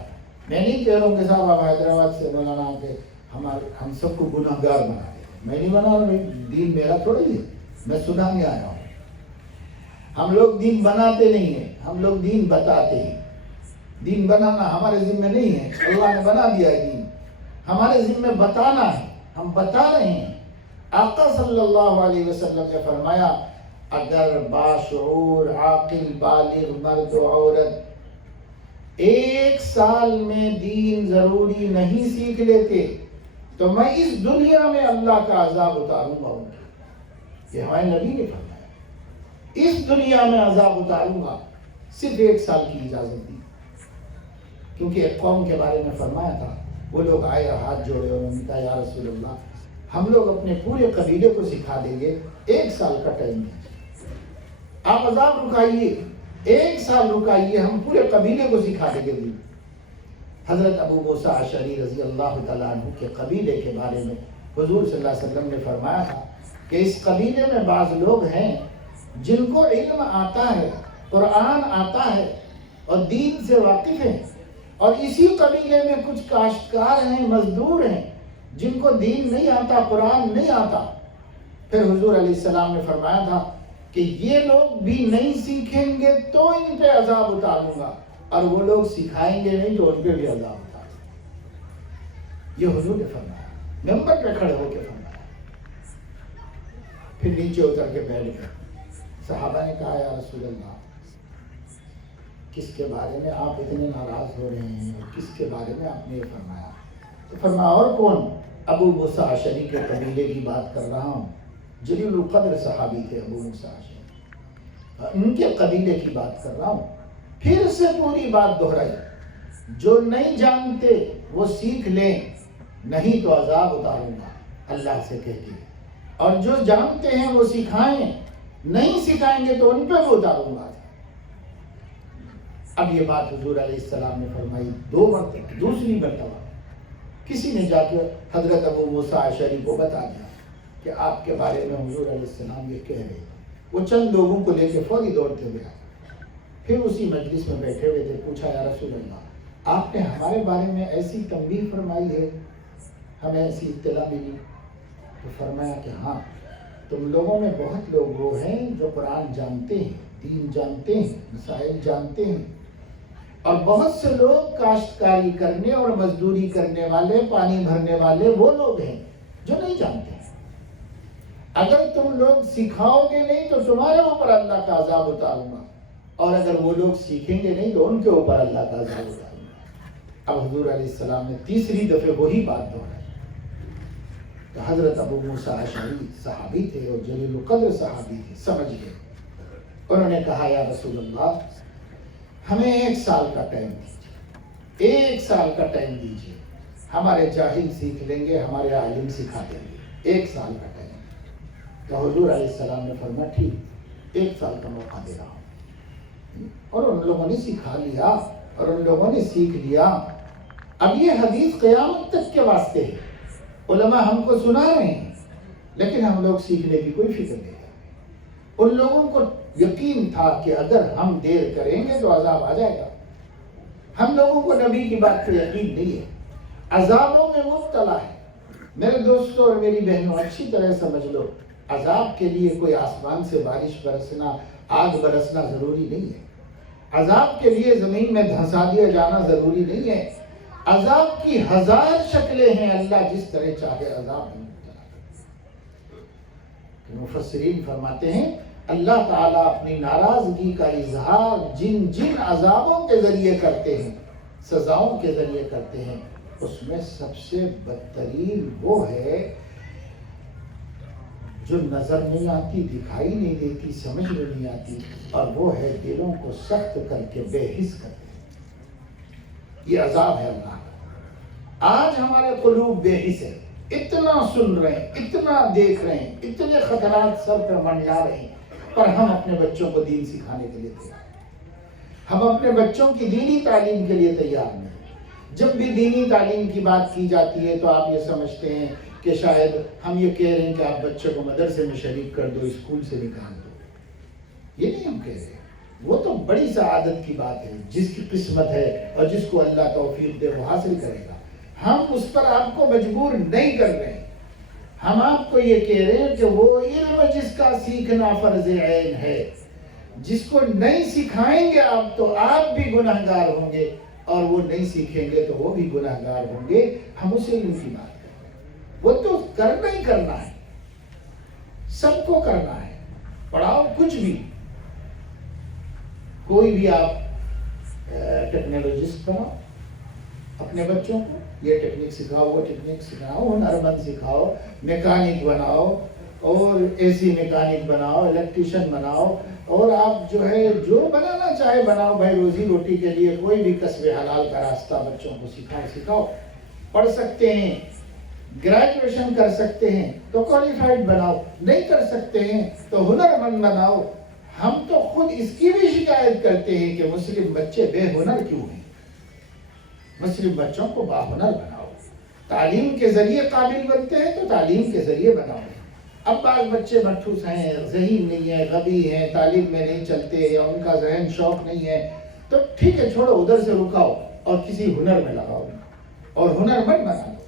میں نہیں کہہ رہا ہوں کہ صاحب آپ حیدرآباد سے مولانا کہ ہم سب کو گناہ گار بنا دیں، میں نہیں بنا رہا ہوں، دین میرا تھوڑا ہی ہے، میں سنانے آیا ہوں۔ ہم لوگ دین بناتے نہیں ہیں، ہم لوگ دین بتاتے ہیں، دین بنانا ہمارے ذمہ نہیں ہے، اللہ نے بنا دیا ہے دین، ہمارے ذمہ بتانا ہے، ہم بتا رہے ہیں۔ آقا صلی اللہ علیہ وسلم نے فرمایا، اگر باشعور عاقل بالغ مرد و عورت 1 سال میں دین ضروری نہیں سیکھ لیتے تو میں اس دنیا میں اللہ کا عذاب اتاروں گا ان کی، یہ ہمارے نبی نے فرمایا، اس دنیا میں عذاب اتاروں گا، صرف 1 سال کی اجازت دی، کیونکہ ایک قوم کے بارے میں فرمایا تھا، وہ لوگ آئے اور ہاتھ جوڑے اور انہوں نے کہا یا رسول اللہ ہم لوگ اپنے پورے قبیلے کو سکھا دیں گے، 1 سال کا ٹائم دیجیے، آپ عذاب رکائیے، 1 سال رکائیے، ہم پورے قبیلے کو سکھا دیں گے۔ حضرت ابو موسیٰ اشعری رضی اللہ تعالیٰ عنہ کے قبیلے کے بارے میں حضور صلی اللہ علیہ وسلم نے فرمایا تھا کہ اس قبیلے میں بعض لوگ ہیں جن کو علم آتا ہے، قرآن آتا ہے اور دین سے واقف ہیں، اور اسی قبیلے میں کچھ کاشتکار ہیں، مزدور ہیں جن کو دین نہیں آتا، قرآن نہیں آتا۔ پھر حضور علیہ السلام نے فرمایا تھا کہ یہ لوگ بھی نہیں سیکھیں گے تو ان پہ عذاب اتاروں گا، اور وہ لوگ سکھائیں گے نہیں تو ان پہ بھی عذاب اتاروں گا، یہ حضور نے فرمایا، ممبر پہ کھڑے ہو کے فرمایا۔ پھر نیچے اتر کے بیٹھ گئے، صحابہ نے کہا یا رسول اللہ کس کے بارے میں آپ اتنے ناراض ہو رہے ہیں، اور کس کے بارے میں آپ نے یہ فرمایا؟ تو فرمایا اور کون؟ ابو موسیٰ اشعری کے قبیلے کی بات کر رہا ہوں، جلیل القدر صحابی تھے ابو موسیٰ اشعری، ان کے قبیلے کی بات کر رہا ہوں۔ پھر سے پوری بات دہرائی، جو نہیں جانتے وہ سیکھ لیں، نہیں تو عذاب اتاروں گا اللہ سے کہہ کے، اور جو جانتے ہیں وہ سکھائیں، نہیں سکھائیں گے تو ان پہ وہ اتاروں گا۔ اب یہ بات حضور علیہ السلام نے فرمائی 2 مرتبہ، دوسری مرتبہ کسی نے جا کے حضرت ابو موسیٰ اشعری کو بتا دیا کہ آپ کے بارے میں حضور علیہ السلام یہ کہہ رہے، وہ چند لوگوں کو لے کے فوری دوڑتے ہوئے آئے، پھر اسی مجلس میں بیٹھے ہوئے تھے، پوچھا یا رسول اللہ آپ نے ہمارے بارے میں ایسی تنبیہ فرمائی ہے، ہمیں ایسی اطلاع ملی؟ تو فرمایا کہ ہاں، تم لوگوں میں بہت لوگ وہ ہیں جو قرآن جانتے ہیں، دین جانتے ہیں، مسائل جانتے ہیں، اور بہت سے لوگ کاشتکاری کرنے اور مزدوری کرنے والے، پانی بھرنے والے وہ لوگ ہیں جو نہیں جانتے ہیں۔ اگر تم لوگ سکھاؤ گے نہیں تو تمہارے اوپر اللہ کا عذاب اتاروں گا، اور اگر وہ لوگ سیکھیں گے نہیں تو ان کے اوپر اللہ کا عذاب اتاروں گا۔ اب حضور علیہ السلام نے تیسری دفعہ وہی بات دہرائی، تو حضرت ابو موسیٰ اشعری صحابی تھے اور جلیل القدر صحابی تھے، سمجھ گئے. انہوں نے کہا یا رسول اللہ ہمیں 1 سال کا ٹائم دیجیے، 1 سال کا ٹائم دیجیے، ہمارے جاہل سیکھ لیں گے، ہمارے عالم سکھا دیں گے، 1 سال کا ٹائم. تو حضور علیہ السلام نے فرمایا ٹھیک 1 سال کا موقع دے رہا ہوں. اور ان لوگوں نے سکھا لیا اور ان لوگوں نے سیکھ لیا. اب یہ حدیث قیامت تک کے واسطے ہے. علماء ہم کو سنا رہے ہیں لیکن ہم لوگ سیکھنے کی کوئی فکر نہیں کرتے. ان لوگوں کو یقین تھا کہ اگر ہم دیر کریں گے تو عذاب آ جائے گا. ہم لوگوں کو نبی کی بات پہ یقین نہیں ہے، عذابوں میں مبتلا ہے. میرے دوستوں اور میری بہنوں اچھی طرح سمجھ لو، عذاب کے لیے کوئی آسمان سے بارش برسنا، آگ برسنا ضروری نہیں ہے. عذاب کے لیے زمین میں دھنسا دیا جانا ضروری نہیں ہے. عذاب کی 1000 شکلیں ہیں، اللہ جس طرح چاہے عذاب میں مبتلا کرے. مفسرین فرماتے ہیں اللہ تعالیٰ اپنی ناراضگی کا اظہار جن عذابوں کے ذریعے کرتے ہیں، سزاؤں کے ذریعے کرتے ہیں، اس میں سب سے بدترین وہ ہے جو نظر نہیں آتی، دکھائی نہیں دیتی، سمجھ میں نہیں آتی، اور وہ ہے دلوں کو سخت کر کے بے حس کرتے ہیں. یہ عذاب ہے اللہ کا. آج ہمارے قلوب بے حس ہے، اتنا سن رہے ہیں، اتنا دیکھ رہے ہیں، اتنے خطرات سر پہ منڈلا رہے ہیں، پر ہم اپنے بچوں کو دین سکھانے کے لیے تیار ہیں. ہم اپنے بچوں کی دینی تعلیم کے لیے تیار نہیں. جب بھی دینی تعلیم کی بات کی جاتی ہے تو آپ یہ سمجھتے ہیں کہ شاید ہم یہ کہہ رہے ہیں کہ آپ بچے کو مدرسے میں شریک کر دو، اسکول سے نکال دو. یہ نہیں ہم کہہ رہے ہیں. وہ تو بڑی سعادت کی بات ہے، جس کی قسمت ہے اور جس کو اللہ توفیق دے وہ حاصل کرے گا. ہم اس پر آپ کو مجبور نہیں کر رہے ہیں. ہم آپ کو یہ کہہ رہے ہیں کہ وہ علم جس کا سیکھنا فرض عین ہے، جس کو نہیں سکھائیں گے آپ تو آپ بھی گناہگار ہوں گے، اور وہ نہیں سیکھیں گے تو وہ بھی گناہگار ہوں گے. ہم اس علم کی بات کر رہے ہیں. وہ تو کرنا ہی کرنا ہے، سب کو کرنا ہے. پڑھاؤ کچھ بھی، کوئی بھی آپ ٹیکنالوجسٹ بناؤ اپنے بچوں کو، یہ ٹیکنیک سکھاؤ، وہ ٹیکنیک سکھاؤ، ہنرمند سکھاؤ، میکانک بناؤ، اور اے سی میکانک بناؤ، الیکٹریشین بناؤ، اور آپ جو ہے جو بنانا چاہے بناؤ. بھائی روزی روٹی کے لیے کوئی بھی کسب حلال کا راستہ بچوں کو سکھاؤ. پڑھ سکتے ہیں، گریجویشن کر سکتے ہیں تو کوالیفائڈ بناؤ، نہیں کر سکتے ہیں تو ہنرمند بناؤ. ہم تو خود اس کی بھی شکایت کرتے ہیں کہ مسلم بچے بے ہنر کیوں ہیں. مسلم بچوں کو باہنر بناؤ. تعلیم کے ذریعے قابل بنتے ہیں تو تعلیم کے ذریعے بناؤ. اب بعض بچے مٹھوس ہیں، ذہین نہیں ہیں، غبی ہیں، تعلیم میں نہیں چلتے یا ان کا ذہن شوق نہیں ہے، تو ٹھیک ہے چھوڑو، ادھر سے رکاؤ اور کسی ہنر میں لگاؤ اور ہنرمند بنا دو.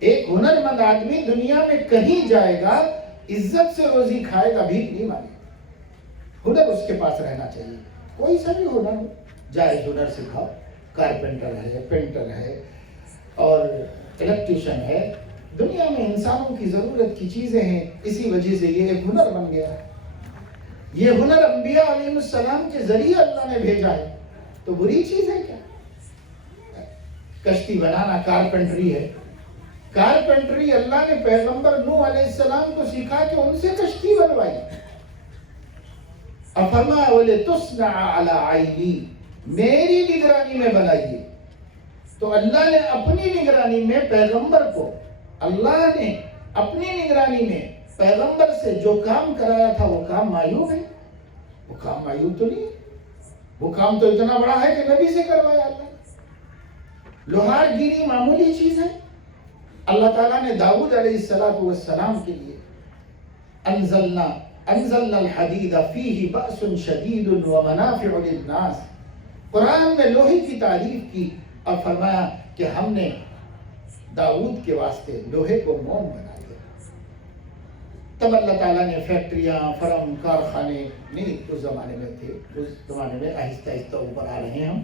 ایک ہنرمند آدمی دنیا میں کہیں جائے گا عزت سے روزی کھائے گا، بھیک نہیں مانگے. ہنر اس کے پاس رہنا چاہیے. کوئی سا بھی ہنر ہو، جائز ہنر سکھاؤ. کارپینٹر ہے، پینٹر ہے اور الیکٹریشین ہے. دنیا میں انسانوں کی ضرورت کی چیزیں ہیں، اسی وجہ سے یہ ایک ہنر بن گیا ہے. یہ ہنر انبیاء علیہ السلام کے ذریعے اللہ نے بھیجا ہے، تو بری چیز ہے کیا؟ کشتی بنانا کارپینٹری ہے. کارپینٹری اللہ نے پیغمبر نوح علیہ السلام کو سکھا کہ ان سے کشتی بنوائی. افرما وَلِتُصْنَعَ عَلَىٰ عَيْنِي، میری نگرانی میں بنائیے. تو اللہ نے اپنی نگرانی میں پیغمبر کو، اللہ نے اپنی نگرانی میں پیغمبر سے جو کام کرایا تھا وہ کام معیوب ہے؟ وہ کام معیوب تو نہیں ہے. وہ کام تو اتنا بڑا ہے کہ نبی سے کروایا اللہ نے. لوہار گیری معمولی چیز ہے. اللہ تعالیٰ نے داؤد علیہ السلام کے لیے انزلنا الحدید فیہ بأس شدید ومنافع للناس، قرآن میں لوہے کی تعریف کی اور فرمایا کہ ہم نے داؤد کے واسطے لوہے کو موم بنا دیا. تب اللہ تعالیٰ نے فیکٹریاں، فرم، کارخانے نہیں اس زمانے میں تھے، اس زمانے میں آہستہ آہستہ اوپر آ رہے ہیں ہم.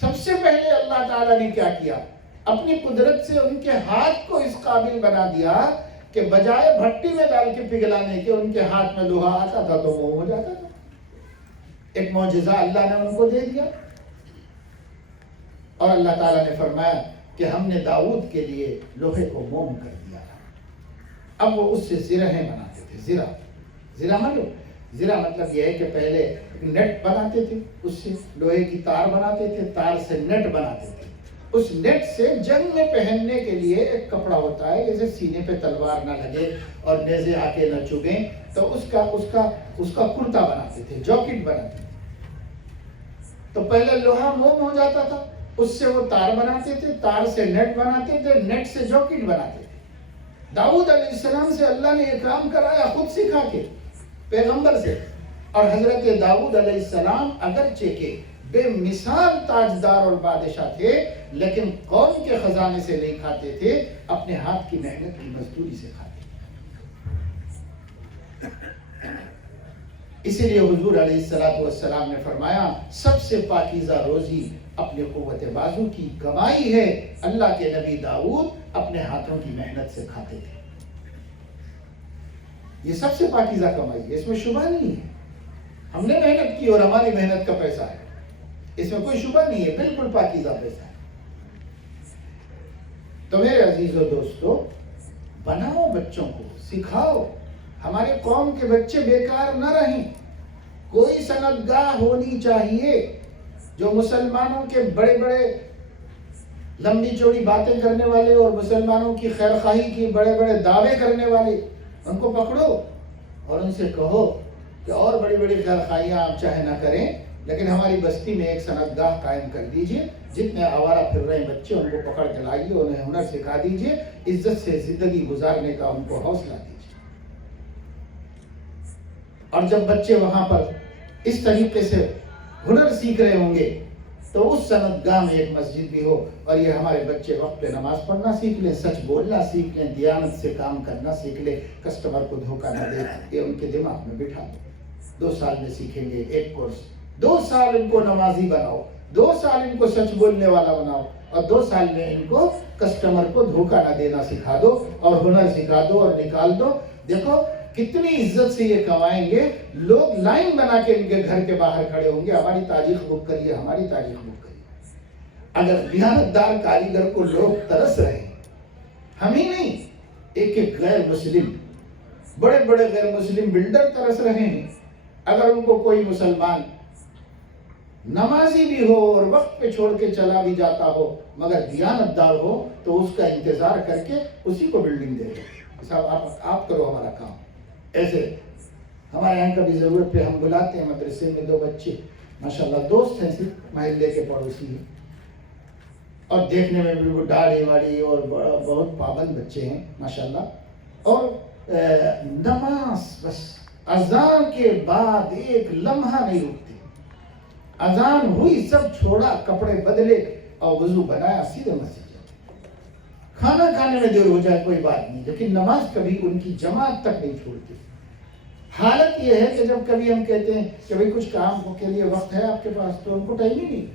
سب سے پہلے اللہ تعالیٰ نے کیا کیا؟ اپنی قدرت سے ان کے ہاتھ کو اس قابل بنا دیا کہ بجائے بھٹی میں ڈال کے پگھلانے کے ان کے ہاتھ میں لوہا آتا تھا تو موم ہو جاتا تھا. ایک معجزہ اللہ نے ان کو دے دیا. اور اللہ تعالیٰ نے فرمایا کہ ہم نے داؤد کے لیے لوہے کو موم کر دیا. اب وہ اس سے زرہیں بناتے تھے. زرہ مطلب زرہ مطلب یہ ہے کہ پہلے نیٹ بناتے تھے، اس سے لوہے کی تار بناتے تھے، تار سے نیٹ بناتے تھے. اس نیٹ سے جنگ میں پہننے کے لیے ایک کپڑا ہوتا ہے، جیسے سینے پہ تلوار نہ لگے اور نیزے آ کے نہ چبھیں، تو اس کا کرتا بناتے تھے، جاکٹ بناتے تھے. تو پہلے لوہا موم ہو جاتا تھا، اس سے وہ تار بناتے تھے، تار سے نیٹ بناتے تھے، نیٹ سے جاکٹ بناتے تھے. داؤد علیہ السلام سے اللہ نے یہ کام کرایا خود سکھا کے، پیغمبر سے. اور حضرت داؤد علیہ السلام اگرچہ کہ بے مثال تاجدار اور بادشاہ تھے، لیکن قوم کے خزانے سے نہیں کھاتے تھے، اپنے ہاتھ کی محنت کی مزدوری سے کھاتے تھے. اسی لیے حضور علیہ السلام نے فرمایا سب سے پاکیزہ روزی اپنے قوت بازو کی کمائی ہے. اللہ کے نبی داؤد اپنے ہاتھوں کی محنت سے کھاتے تھے. یہ سب سے پاکیزہ کمائی ہے، اس میں شبہ نہیں ہے. ہم نے محنت کی اور ہماری محنت کا پیسہ ہے، اس میں کوئی شبہ نہیں ہے، بالکل پاکیزہ پیسہ ہے. تو میرے عزیزو دوستو، بناؤ بچوں کو، سکھاؤ. ہمارے قوم کے بچے بیکار نہ رہیں. کوئی سندگاہ ہونی چاہیے جو مسلمانوں کے بڑے بڑے لمبی چوڑی باتیں کرنے والے اور مسلمانوں کی خیر خواہی کی بڑے بڑے دعوے کرنے والے، ان کو پکڑو اور ان سے کہو کہ اور بڑی بڑی خیر خواہیاں آپ چاہے نہ کریں، لیکن ہماری بستی میں ایک سندگاہ قائم کر دیجئے. جتنے آوارہ پھر رہے بچے ان کو پکڑ کے لائیے، انہیں ہنر سکھا دیجئے، عزت سے زندگی گزارنے کا ان کو حوصلہ دیجئے. اور جب بچے وہاں پر اس طریقے سے ہنر سیکھ رہے ہوں گے تو اس سندگاہ میں ایک مسجد بھی ہو اور یہ ہمارے بچے وقت پہ نماز پڑھنا سیکھ لیں، سچ بولنا سیکھ لیں، دیانت سے کام کرنا سیکھ لیں، کسٹمر کو دھوکہ نہ دیں. یہ ان کے دماغ میں بٹھا دو. 2 سال میں سیکھیں گے ایک کورس. 2 سال ان کو نمازی بناؤ، 2 سال ان کو سچ بولنے والا بناؤ، اور 2 سال میں ان کو کسٹمر کو دھوکہ نہ دینا سکھا دو اور ہنر سکھا دو اور نکال دو. دیکھو کتنی عزت سے یہ کمائیں گے. لوگ لائن بنا کے ان کے گھر کے باہر کھڑے ہوں گے، ہماری تاریخ بک کریے، ہماری تاریخ بک کریے. اگر دیانتدار کاریگر کو لوگ ترس رہے ہیں، ہم ہی نہیں، ایک ایک غیر مسلم، بڑے بڑے غیر مسلم بلڈر ترس رہے ہیں. اگر ان کو کوئی مسلمان نمازی بھی ہو اور وقت پہ چھوڑ کے چلا بھی جاتا ہو مگر دیانتدار ہو تو اس کا انتظار کر کے اسی کو بلڈنگ دے دے، صاحب آپ کرو ہمارا کام. ایسے ہمارے یہاں کبھی ضرورت پہ ہم بلاتے ہیں مدرسے میں 2 بچے ماشاءاللہ دوست ہیں، صرف محلے کے پڑوسی ہیں اور دیکھنے میں بالکل داڑھی واڑی اور بہت پابند بچے ہیں ماشاءاللہ. اور نماز بس اذان کے بعد ایک لمحہ نہیں رکتے. اذان ہوئی سب چھوڑا، کپڑے بدلے اور وضو بنایا، سیدھے مسجد. کھانا کھانے میں دیر ہو جائے کوئی بات نہیں، لیکن نماز کبھی ان کی جماعت تک نہیں چھوڑتی. حالت یہ ہے کہ جب کبھی ہم کہتے ہیں کہ بھئی کچھ کام کے لیے وقت ہے آپ کے پاس، تو ان کو ٹائم ہی نہیں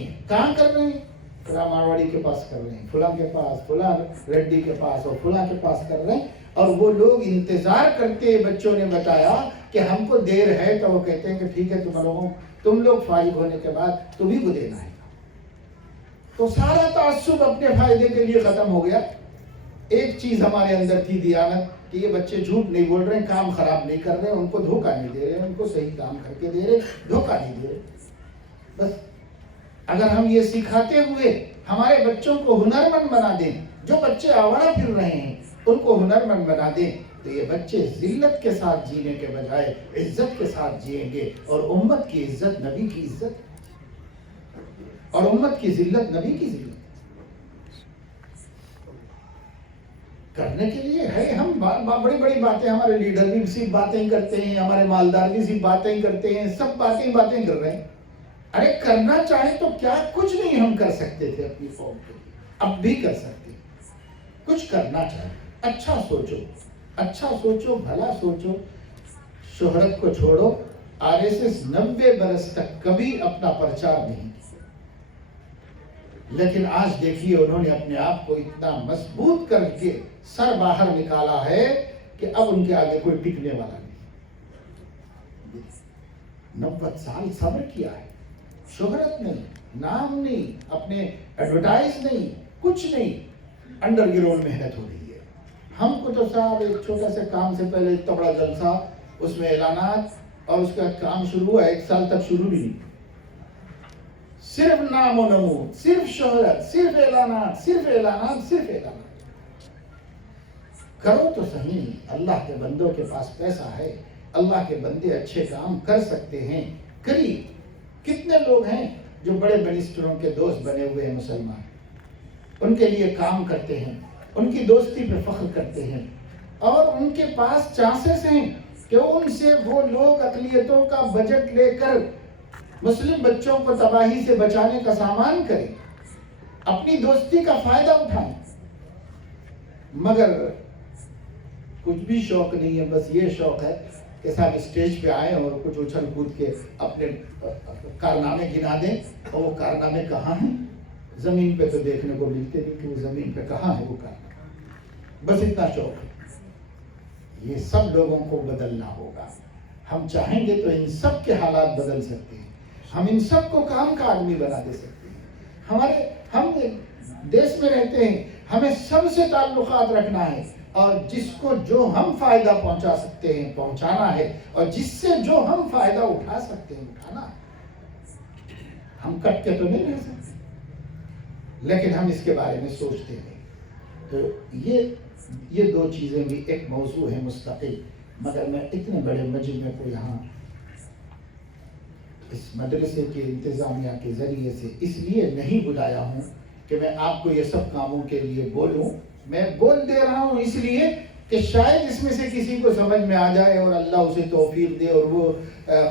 ہے. کہاں کر رہے ہیں؟ فلاں مارواڑی کے پاس کر رہے ہیں، فلاں کے پاس، فلاں ریڈی کے پاس اور فلاں کے پاس کر رہے ہیں. اور وہ لوگ انتظار کرتے، بچوں نے بتایا کہ ہم کو دیر ہے، تو وہ کہتے ہیں کہ ٹھیک ہے تم لوگ فارغ ہونے کے بعد تمہیں کو دینا ہے. تو سارا تعصب اپنے فائدے کے لیے ختم ہو گیا. ایک چیز ہمارے اندر تھی دیانت، کہ یہ بچے جھوٹ نہیں بول رہے ہیں، کام خراب نہیں کر رہے ہیں، ان کو دھوکہ نہیں دے رہے، ان کو صحیح کام کر کے دے رہے، دھوکہ نہیں دے رہے. بس اگر ہم یہ سکھاتے ہوئے ہمارے بچوں کو ہنرمند بنا دیں، جو بچے آوارہ پھر رہے ہیں ان کو ہنرمند بنا دیں، تو یہ بچے ذلت کے ساتھ جینے کے بجائے عزت کے ساتھ جئیں گے. اور امت کی عزت نبی کی عزت، اور امت کی ذلت نبی کی ذلت. کرنے کے لیے ہے، ہم بڑی بڑی باتیں، ہمارے لیڈر بھی صرف باتیں کرتے ہیں، ہمارے مالدار بھی صرف باتیں کرتے ہیں، سب باتیں کر رہے ہیں. ارے کرنا چاہیں تو کیا کچھ نہیں ہم کر سکتے تھے اپنی قوم کے لیے، اب بھی کر سکتے. کچھ کرنا چاہیں، اچھا سوچو، بھلا سوچو. شہرت کو چھوڑو. RSS 90 برس تک کبھی اپنا پرچار نہیں کیا، لیکن آج دیکھیے انہوں نے اپنے آپ کو اتنا مضبوط کر کے سر باہر نکالا ہے کہ اب ان کے آگے کوئی ٹکنے والا نہیں. 90 سال صبر کیا ہے، شہرت نہیں، نام نہیں، اپنے ایڈورٹائز نہیں، کچھ نہیں، انڈر گراؤنڈ محنت ہو رہی ہے. ہم کو تو صاحب ایک چھوٹا سے کام سے پہلے اتنا بڑا جلسہ، اس میں اعلانات، اور اس کا کام شروع ہوا 1 سال تک شروع بھی نہیں، صرف نام و نمود، صرف شہرت، صرف اعلانات، صرف اعلانات، صرف اعلانات۔ کرو تو صحیح، اللہ کے بندوں کے پاس پیسہ ہے، اللہ کے بندے اچھے کام کر سکتے ہیں، کریے۔ کتنے لوگ ہیں جو بڑے منسٹروں کے دوست بنے ہوئے ہیں مسلمان، ان کے لیے کام کرتے ہیں، ان کی دوستی پہ فخر کرتے ہیں، اور ان کے پاس چانسز ہیں کہ ان سے وہ لوگ اقلیتوں کا بجٹ لے کر مسلم بچوں کو تباہی سے بچانے کا سامان کریں، اپنی دوستی کا فائدہ اٹھائیں، مگر کچھ بھی شوق نہیں ہے، بس یہ شوق ہے کہ صاحب اسٹیج پہ آئیں اور کچھ اچھل کود کے اپنے کارنامے گنا دیں، اور وہ کارنامے کہاں ہیں؟ زمین پہ تو دیکھنے کو ملتے نہیں کہ وہ زمین پہ کہاں ہے وہ کارنامے، بس اتنا شوق ہے۔ یہ سب لوگوں کو بدلنا ہوگا، ہم چاہیں گے تو ان سب کے حالات بدل سکتے ہیں، ہم ان سب کو کام کا آدمی بنا دے سکتے ہیں۔ ہم دیش میں رہتے ہیں، ہمیں سب سے تعلقات رکھنا ہے، اور جس کو جو ہم فائدہ پہنچا سکتے ہیں پہنچانا ہے، اور جس سے جو ہم فائدہ اٹھا سکتے ہیں اٹھانا ہے۔ ہم کٹ کے تو نہیں رہ سکتے، لیکن ہم اس کے بارے میں سوچتے ہیں۔ تو یہ 2 چیزیں بھی ایک موضوع ہے مستقل، مگر میں اتنے بڑے مجمع کو یہاں اس مدرسے کے انتظامیہ کے ذریعے سے اس لیے نہیں بلایا ہوں کہ میں آپ کو یہ سب کاموں کے لیے بولوں، میں بول دے رہا ہوں اس لیے کہ شاید اس میں سے کسی کو سمجھ میں آ جائے اور اللہ اسے توفیق دے اور وہ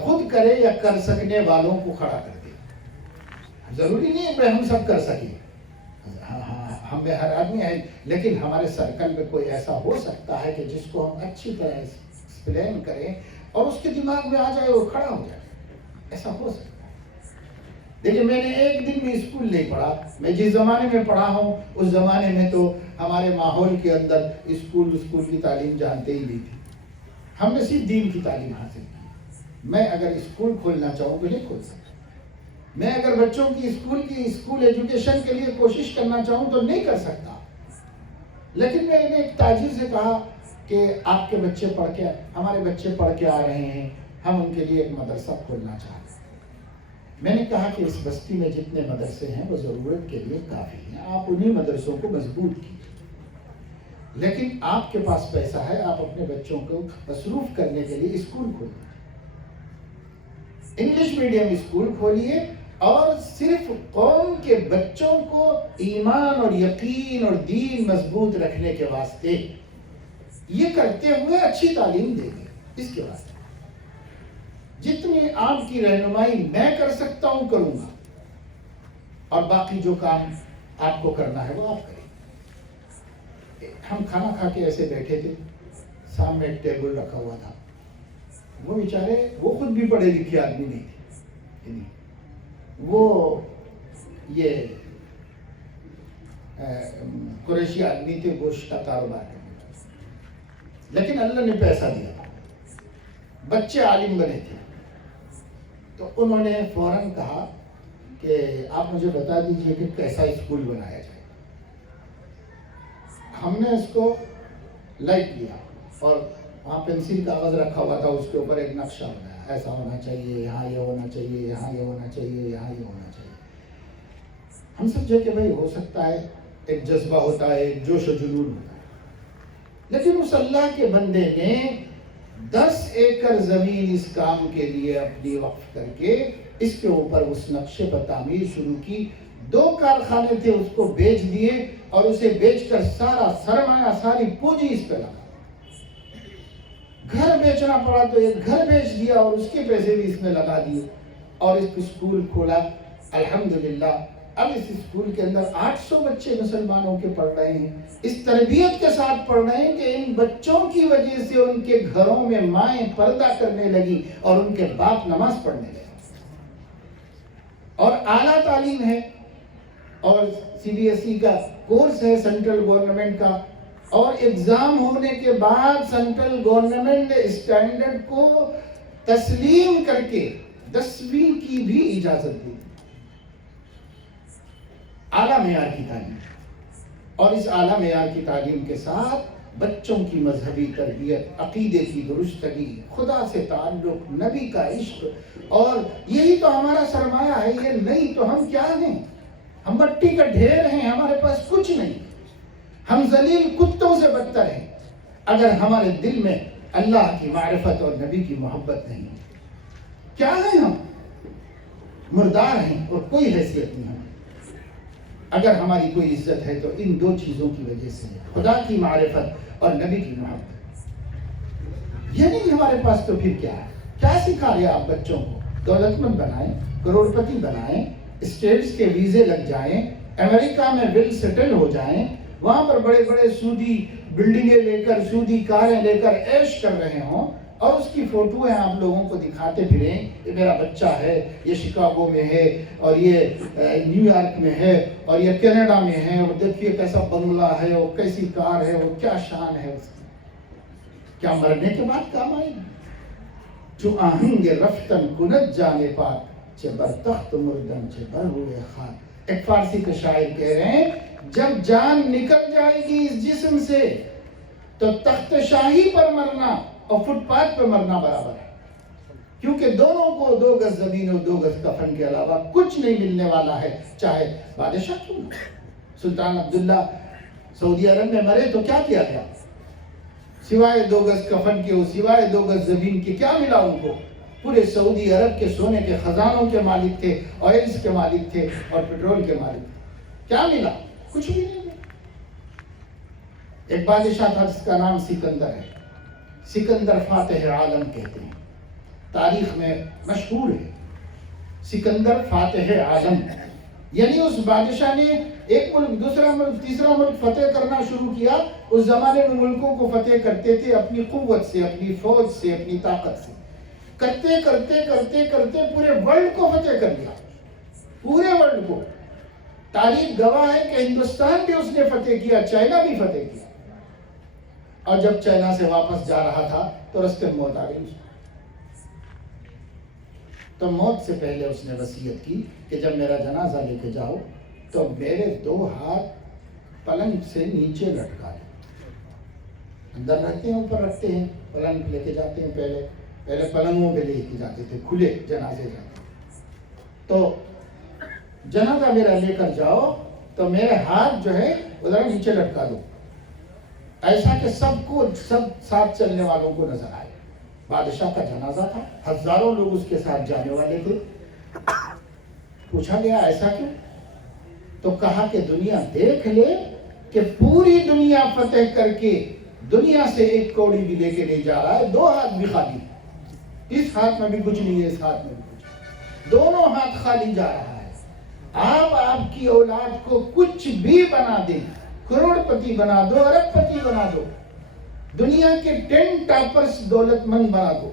خود کرے یا کر سکنے والوں کو کھڑا کر دے۔ ضروری نہیں ہے کہ ہم سب کر سکیں، ہم میں ہر آدمی ہے، لیکن ہمارے سرکل میں کوئی ایسا ہو سکتا ہے کہ جس کو ہم اچھی طرح ایکسپلین کریں اور اس کے دماغ میں آ جائے اور کھڑا ہو جائے، ایسا ہو سکتا ہے۔ دیکھیں، میں نے ایک دن بھی اسکول نہیں پڑھا، میں جس زمانے میں پڑھا ہوں اس زمانے میں تو ہمارے ماحول کے اندر اسکول کی تعلیم جانتے ہی نہیں تھے، ہم نے صرف دین کی تعلیم حاصل کی۔ میں اگر اسکول کھولنا چاہوں تو نہیں کھول سکتا، میں اگر بچوں کی اسکول ایجوکیشن کے لیے کوشش کرنا چاہوں تو نہیں کر سکتا، لیکن میں نے ایک تاجر سے کہا کہ آپ کے بچے پڑھ کے، ہمارے بچے پڑھ کے آ رہے ہیں، ہم ان کے لیے ایک مدرسہ کھولنا چاہتے ہیں۔ میں نے کہا کہ اس بستی میں جتنے مدرسے ہیں وہ ضرورت کے لیے کافی ہیں، آپ انہی مدرسوں کو مضبوط کیجیے، لیکن آپ کے پاس پیسہ ہے، آپ اپنے بچوں کو مصروف کرنے کے لیے اسکول کھولیے، انگلش میڈیم اسکول کھولیے، اور صرف قوم کے بچوں کو ایمان اور یقین اور دین مضبوط رکھنے کے واسطے یہ کرتے ہوئے اچھی تعلیم دیں گے۔ اس کے واسطے جتنی آپ کی رہنمائی میں کر سکتا ہوں کروں گا، اور باقی جو کام آپ کو کرنا ہے وہ آپ کریں۔ ہم کھانا کھا کے ایسے بیٹھے تھے، سامنے ایک ٹیبل رکھا ہوا تھا، وہ بیچارے وہ خود بھی پڑھے لکھے آدمی نہیں تھے، وہ یہ قریشی آدمی تھے، گوشت کا کاروبار کرتے، لیکن اللہ نے پیسہ دیا، بچے عالم بنے تھے، تو انہوں نے فوراً کہا کہ آپ مجھے بتا دیجئے کہ کیسا اسکول بنایا جائے۔ ہم نے اس کو لائک کیا، اور وہاں پینسل کاغذ رکھا ہوا تھا، اس کے اوپر ایک نقشہ بنایا، ایسا ہونا چاہیے، یہاں یہ ہونا چاہیے، یہاں یہ ہونا چاہیے، یہاں یہ ہونا چاہیے۔ ہم سمجھے کہ بھائی ہو سکتا ہے، ایک جذبہ ہوتا ہے، ایک جوش و جنون ہوتا ہے، لیکن اس اللہ کے بندے نے 10 ایکڑ زمین اس کام کے لیے اپنی وقف کر کے اس کے اوپر اس نقشے پر تعمیر شروع کی۔ 2 کارخانے تھے، اس کو بیچ دیے، اور اسے بیچ کر سارا سرمایہ، ساری پونجی اس پہ لگا۔ گھر بیچنا پڑا تو ایک گھر بیچ دیا، اور اس کے پیسے بھی اس میں لگا دیے، اور اس اسکول کھولا۔ الحمدللہ اب اس اسکول کے اندر 800 بچے مسلمانوں کے پڑھ رہے ہیں، اس تربیت کے ساتھ پڑھ رہے ہیں کہ ان بچوں کی وجہ سے ان کے گھروں میں مائیں پردہ کرنے لگی اور ان کے باپ نماز پڑھنے لگے، اور اعلیٰ تعلیم ہے، اور CBSE کا کورس ہے سینٹرل گورنمنٹ کا، اور ایگزام ہونے کے بعد سینٹرل گورنمنٹ نے اسٹینڈرڈ کو تسلیم کر کے 10ویں کی بھی اجازت دی، اعلیٰ معیار کی تعلیم، اور اس اعلیٰ معیار کی تعلیم کے ساتھ بچوں کی مذہبی تربیت، عقیدے کی درستگی، خدا سے تعلق، نبی کا عشق، اور یہی تو ہمارا سرمایہ ہے. یہ نہیں تو ہم کیا ہیں؟ ہم مٹی کا ڈھیر ہیں، ہمارے پاس کچھ نہیں. ہم ذلیل کتوں سے بدتر ہیں اگر ہمارے دل میں اللہ کی معرفت اور نبی کی محبت نہیں. کیا ہیں ہم؟ مردار ہیں اور کوئی حیثیت نہیں. اگر ہماری کوئی عزت ہے تو ان دو چیزوں کی وجہ سے ہے، خدا کی معرفت اور نبی کی محبت. یہ نہیں ہمارے پاس تو پھر کیا ہے؟ کیا سکھا رہے آپ بچوں کو؟ دولت مند بنائیں، کروڑپتی بنائیں، اسٹیٹس کے ویزے لگ جائیں، امریکہ میں ویل سیٹل ہو جائیں، وہاں پر بڑے بڑے سودی بلڈنگیں لے کر، سودی کاریں لے کر عیش کر رہے ہوں، اور اس کی فوٹویں آپ لوگوں کو دکھاتے پھریں کہ میرا بچہ ہے، یہ شکاگو میں ہے، اور یہ نیو یارک میں ہے، اور یہ کینیڈا میں ہے، اور دیکھیے کیسا بنگلہ ہے، اور کیسی کار ہے، اور کیا شان ہے اس کی. کیا مرنے کے بعد کام آئے گی؟ جو آہنگ رفتن کند جانے پاک، چھ بر تخت مردن چھ بر ہوئے خاک. ایک فارسی کے شاعر کہہ رہے ہیں جب جان نکل جائے گی اس جسم سے تو تخت شاہی پر مرنا اور فٹ پاتھ پہ مرنا برابر ہے، کیونکہ دونوں کو 2 گز زمین اور 2 گز کفن کے علاوہ کچھ نہیں ملنے والا ہے، چاہے بادشاہ کیوں نہ. سلطان عبداللہ سعودی عرب میں مرے تو کیا کیا گیا؟ سوائے 2 گز کفن کے، سوائے 2 گز زمین کے کیا ملا ان کو؟ پورے سعودی عرب کے سونے کے خزانوں کے مالک تھے، آئلز کے مالک تھے، اور پیٹرول کے مالک تھے. کیا ملا؟ کچھ بھی نہیں ملا. ایک بادشاہ تھا جس کا نام سکندر ہے. سکندر فاتح عالم کہتے ہیں، تاریخ میں مشہور ہے. سکندر فاتح عالم، یعنی اس بادشاہ نے ایک ملک، دوسرا ملک، تیسرا ملک فتح کرنا شروع کیا. اس زمانے میں ملکوں کو فتح کرتے تھے اپنی قوت سے، اپنی فوج سے، اپنی طاقت سے. کرتے کرتے کرتے کرتے پورے ورلڈ کو فتح کر دیا، پورے ورلڈ کو. تاریخ گواہ ہے کہ ہندوستان بھی اس نے فتح کیا، چائنا بھی فتح کیا. اور جب چائنا سے واپس جا رہا تھا تو رستے میں موت آ گئی. تو موت سے پہلے اس نے وصیت کی کہ جب میرا جنازہ لے کے جاؤ تو میرے 2 ہاتھ پلنگ سے نیچے لٹکا دو. اندر رہتے ہیں، اوپر رکھتے ہیں، پلنگ لے کے جاتے ہیں. پہلے پلنگوں پہ لے کے جاتے تھے، کھلے جنازے جاتے. تو جنازہ میرا لے کر جاؤ تو میرے ہاتھ جو ہے ادھر نیچے لٹکا دو، ایسا کہ سب ساتھ چلنے والوں کو نظر آئے. بادشاہ کا جنازہ تھا، ہزاروں لوگ اس کے ساتھ جانے والے تھے. پوچھا گیا ایسا کیوں؟ تو کہا کہ دنیا دیکھ لے کہ پوری دنیا فتح کر کے دنیا سے 1 کوڑی بھی لے کے نہیں جا رہا ہے، 2 ہاتھ بھی خالی. اس ہاتھ میں بھی کچھ نہیں ہے، اس ہاتھ میں بھی کچھ، دونوں ہاتھ خالی جا رہا ہے. آپ کی اولاد کو کچھ بھی بنا دیں، کروڑپتی بنا دو، ارب پتی بنا دو، دنیا کے 10 ٹاپرز دولت مند بنا دو،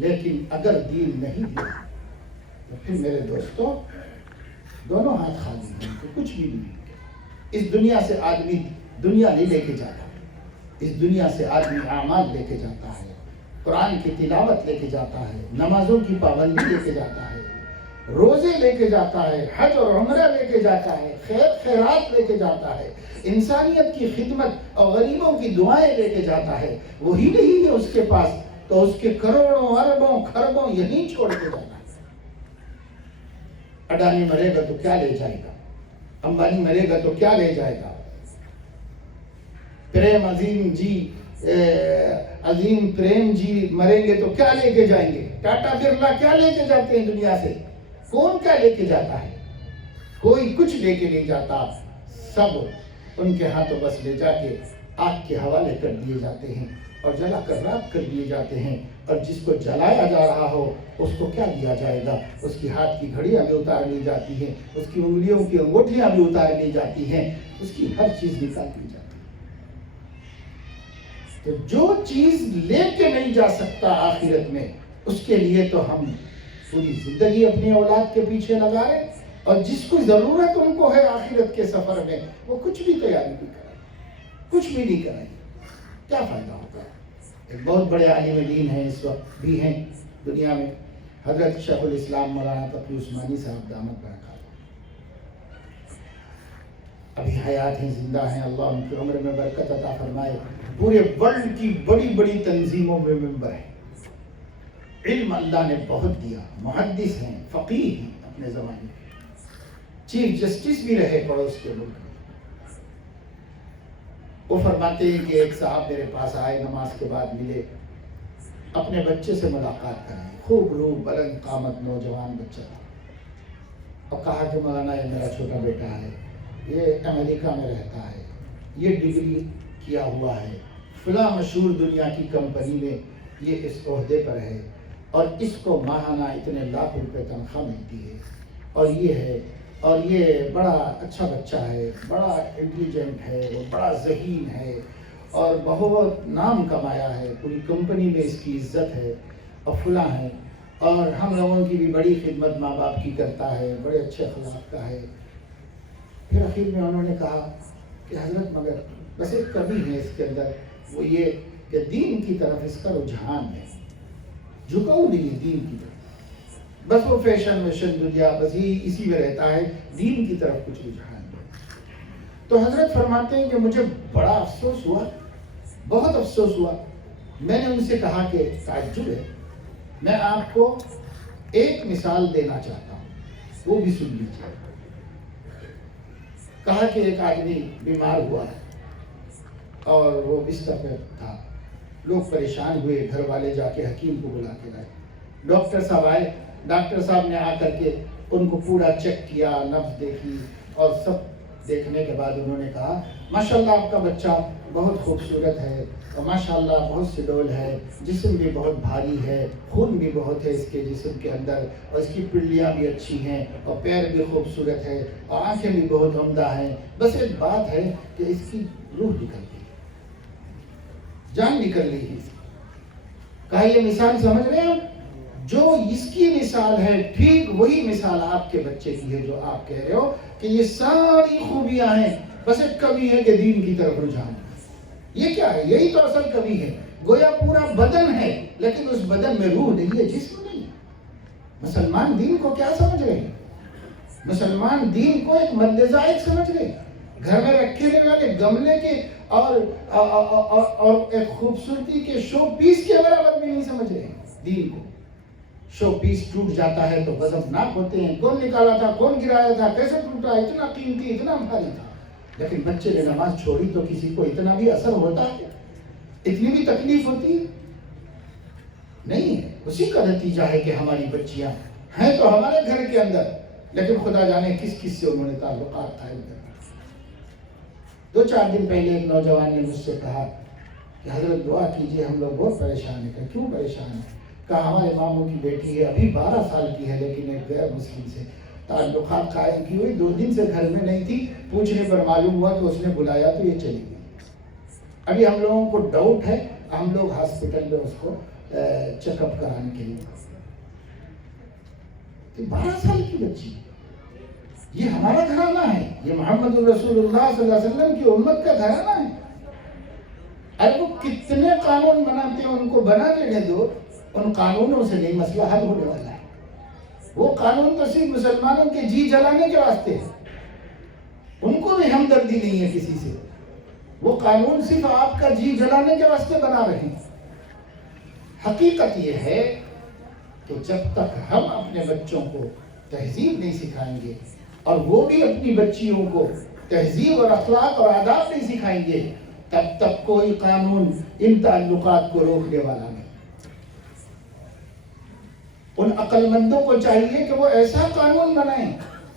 لیکن اگر دین نہیں دیا تو پھر میرے دوستوں دونوں ہاتھ خالی ہیں، تو کچھ بھی نہیں. اس دنیا سے آدمی دنیا نہیں لے کے جاتا، اس دنیا سے آدمی اعمال لے کے جاتا ہے، قرآن کی تلاوت لے کے جاتا ہے، نمازوں کی پابندی لے کے جاتا ہے، روزے لے کے جاتا ہے، حج اور عمرہ لے کے جاتا ہے، خیرات لے کے جاتا ہے، انسانیت کی خدمت اور غریبوں کی دعائیں لے کے جاتا ہے. وہی نہیں ہے اس کے پاس تو اس کے کروڑوں اربوں خربوں یہیں چھوڑ کے جانا ہے. اڈانی مرے گا تو کیا لے جائے گا؟ امبانی مرے گا تو کیا لے جائے گا؟ پریم عظیم پریم جی مریں گے تو کیا لے کے جائیں گے؟ ٹاٹا برلا کیا لے کے جاتے ہیں دنیا سے؟ کون کیا لے کے جاتا ہے؟ کوئی کچھ لے کے نہیں جاتا. سب ان کے ہاتھوں بس لے جا کے آگ کے حوالے کر دیے جاتے ہیں اور جلا کر راکھ کر دیے جاتے ہیں. اور جس کو جلایا جا رہا ہو اس کو کیا دیا جائے گا؟ اس کی ہاتھ کی گھڑیاں بھی اتار لی جاتی ہیں، اس کی انگلیوں کی انگوٹھیاں بھی اتار لی جاتی ہیں، اس کی ہر چیز نکال دی جاتی ہے. تو جو چیز لے کے نہیں جا سکتا آخرت میں، اس کے لیے تو ہم پوری زندگی اپنی اولاد کے پیچھے لگا رہے، اور جس کو ضرورت ان کو ہے آخرت کے سفر میں وہ کچھ بھی تیاری نہیں کریں، کچھ بھی نہیں کریں. کیا فائدہ ہوگا؟ ایک بہت بڑے عالم دین ہیں، اس وقت بھی ہیں دنیا میں، حضرت شیخ الاسلام مولانا تقی عثمانی صاحب دامت برکاتہ. ابھی حیات ہیں، زندہ ہیں، اللہ ان کی عمر میں برکت عطا فرمائے. پورے ورلڈ کی بڑی بڑی تنظیموں میں ممبر ہیں. علم اللہ نے بہت دیا، محدث ہیں، فقیہ ہیں اپنے زمانے کے، چیف جسٹس بھی رہے پڑوس کے ملک میں. وہ فرماتے ہیں کہ ایک صاحب میرے پاس آئے، نماز کے بعد ملے، اپنے بچے سے ملاقات کریں. خوب روح، بلند قامت، نوجوان بچہ تھا. اور کہا کہ مولانا یہ میرا چھوٹا بیٹا ہے، یہ امریکہ میں رہتا ہے، یہ ڈگری کیا ہوا ہے، فلاں مشہور دنیا کی کمپنی میں یہ اس عہدے پر ہے، اور اس کو ماہانہ اتنے لاکھ روپے تنخواہ ملتی ہے، اور یہ ہے، اور یہ بڑا اچھا بچہ ہے، بڑا انٹیلیجنٹ ہے، وہ بڑا ذہین ہے، اور بہت نام کمایا ہے، پوری کمپنی میں اس کی عزت ہے، اور فلاں ہے، اور ہم لوگوں کی بھی بڑی خدمت ماں باپ کی کرتا ہے، بڑے اچھے اخلاق کا ہے. پھر آخر میں انہوں نے کہا کہ حضرت مگر بس ایک کمی ہے اس کے اندر، وہ یہ کہ دین کی طرف اس کا رجحان ہے، جھکاؤ نہیں ہے دین کی طرف، بس وہ فیشن ویشن دنیا بس ہی اسی میں رہتا ہے، دین کی طرف کچھ رجحان نہیں. تو حضرت فرماتے ہیں کہ مجھے بڑا افسوس ہوا، بہت افسوس ہوا. میں نے ان سے کہا کہ تعجب ہے، میں آپ کو ایک مثال دینا چاہتا ہوں، وہ بھی سن لیجیے. کہا کہ ایک آدمی بیمار ہوا اور وہ بستر پہ تھا، لوگ پریشان ہوئے، گھر والے جا کے حکیم کو بلا کے لائے. ڈاکٹر صاحب آئے، ڈاکٹر صاحب نے آ کر کے ان کو پورا چیک کیا، نبض دیکھی، اور سب دیکھنے کے بعد انہوں نے کہا ماشاءاللہ آپ کا بچہ بہت خوبصورت ہے، اور ماشاءاللہ بہت سڈول ہے، جسم بھی بہت بھاری ہے، خون بھی بہت ہے اس کے جسم کے اندر، اور اس کی پنڈلیاں بھی اچھی ہیں، اور پیر بھی خوبصورت ہے، اور آنکھیں بھی بہت عمدہ ہیں. بس ایک بات ہے کہ اس کی روح نکل گئی، جان نکل گئی ہے. کہا یہ مثال سمجھ رہے ہیں آپ؟ جو اس کی مثال ہے ٹھیک وہی مثال آپ کے بچے کی ہے جو آپ کہہ رہے ہو کہ یہ ساری خوبیاں ہیں، بس ایک کمی ہے کہ دین کی طرف رجحان. یہ کیا ہے؟ یہی تو اصل کمی ہے. گویا پورا بدن ہے لیکن اس بدن میں روح نہیں ہے، جسم نہیں ہے. مسلمان دین کو کیا سمجھ رہے ہیں؟ مسلمان دین کو ایک مد ذائق سمجھ رہے ہیں. گھر میں رکھے ہوئے والے گملے کے اور ایک خوبصورتی کے شو پیس کے برابر بھی نہیں سمجھ رہے ہیں دین کو. شو پیس ٹوٹ جاتا ہے تو غضبناک ہوتے ہیں، کون نکالا تھا، کون گرایا تھا، کیسے ٹوٹا، اتنا قیمتی، اتنا بھاری تھا. لیکن بچے نے نماز چھوڑی تو کسی کو اتنا بھی اثر ہوتا ہے؟ اتنی بھی تکلیف ہوتی ہے؟ نہیں ہے. اسی کا نتیجہ ہے کہ ہماری بچیاں ہیں تو ہمارے گھر کے اندر، لیکن خدا جانے کس کس سے انہوں نے تعلقات قائم کرنا. 2-4 دن پہلے ایک نوجوان نے مجھ سے کہا کہ حضرت دعا کیجئے، ہم لوگ بہت پریشان ہیں. کہ کیوں پریشان ہیں؟ کہا ہمارے ماموں کی بیٹی ہے، ابھی 12 سال کی ہے، لیکن ایک غیر مسلم سے تعلقات قائم کی ہوئی، 2 دن سے گھر میں نہیں تھی. پوچھنے پر معلوم ہوا کہ اس نے بلایا تو یہ چلی گئی. ابھی ہم لوگوں کو ڈاؤٹ ہے، ہم لوگ ہاسپٹل میں اس کو چیک اپ کرانے کے لیے. 12 سال کی بچی، یہ ہمارا گھرانہ ہے، یہ محمد رسول اللہ صلی اللہ علیہ وسلم کی امت کا گھرانہ ہے. ارے وہ کتنے قانون بناتے ہیں، ان کو بنا لینے دو. ان قانونوں سے نہیں مسئلہ حل ہونے والا ہے. وہ قانون تو صرف مسلمانوں کے جی جلانے کے واسطے ہے، ان کو بھی ہمدردی نہیں ہے کسی سے. وہ قانون صرف آپ کا جی جلانے کے واسطے بنا رہے ہیں. حقیقت یہ ہے کہ جب تک ہم اپنے بچوں کو تہذیب نہیں سکھائیں گے، اور وہ بھی اپنی بچیوں کو تہذیب اور اخلاق اور آداب نہیں سکھائیں گے، تب تک کوئی قانون ان تعلقات کو روکنے والا نہیں. ان عقل مندوں کو چاہیے کہ وہ ایسا قانون بنائیں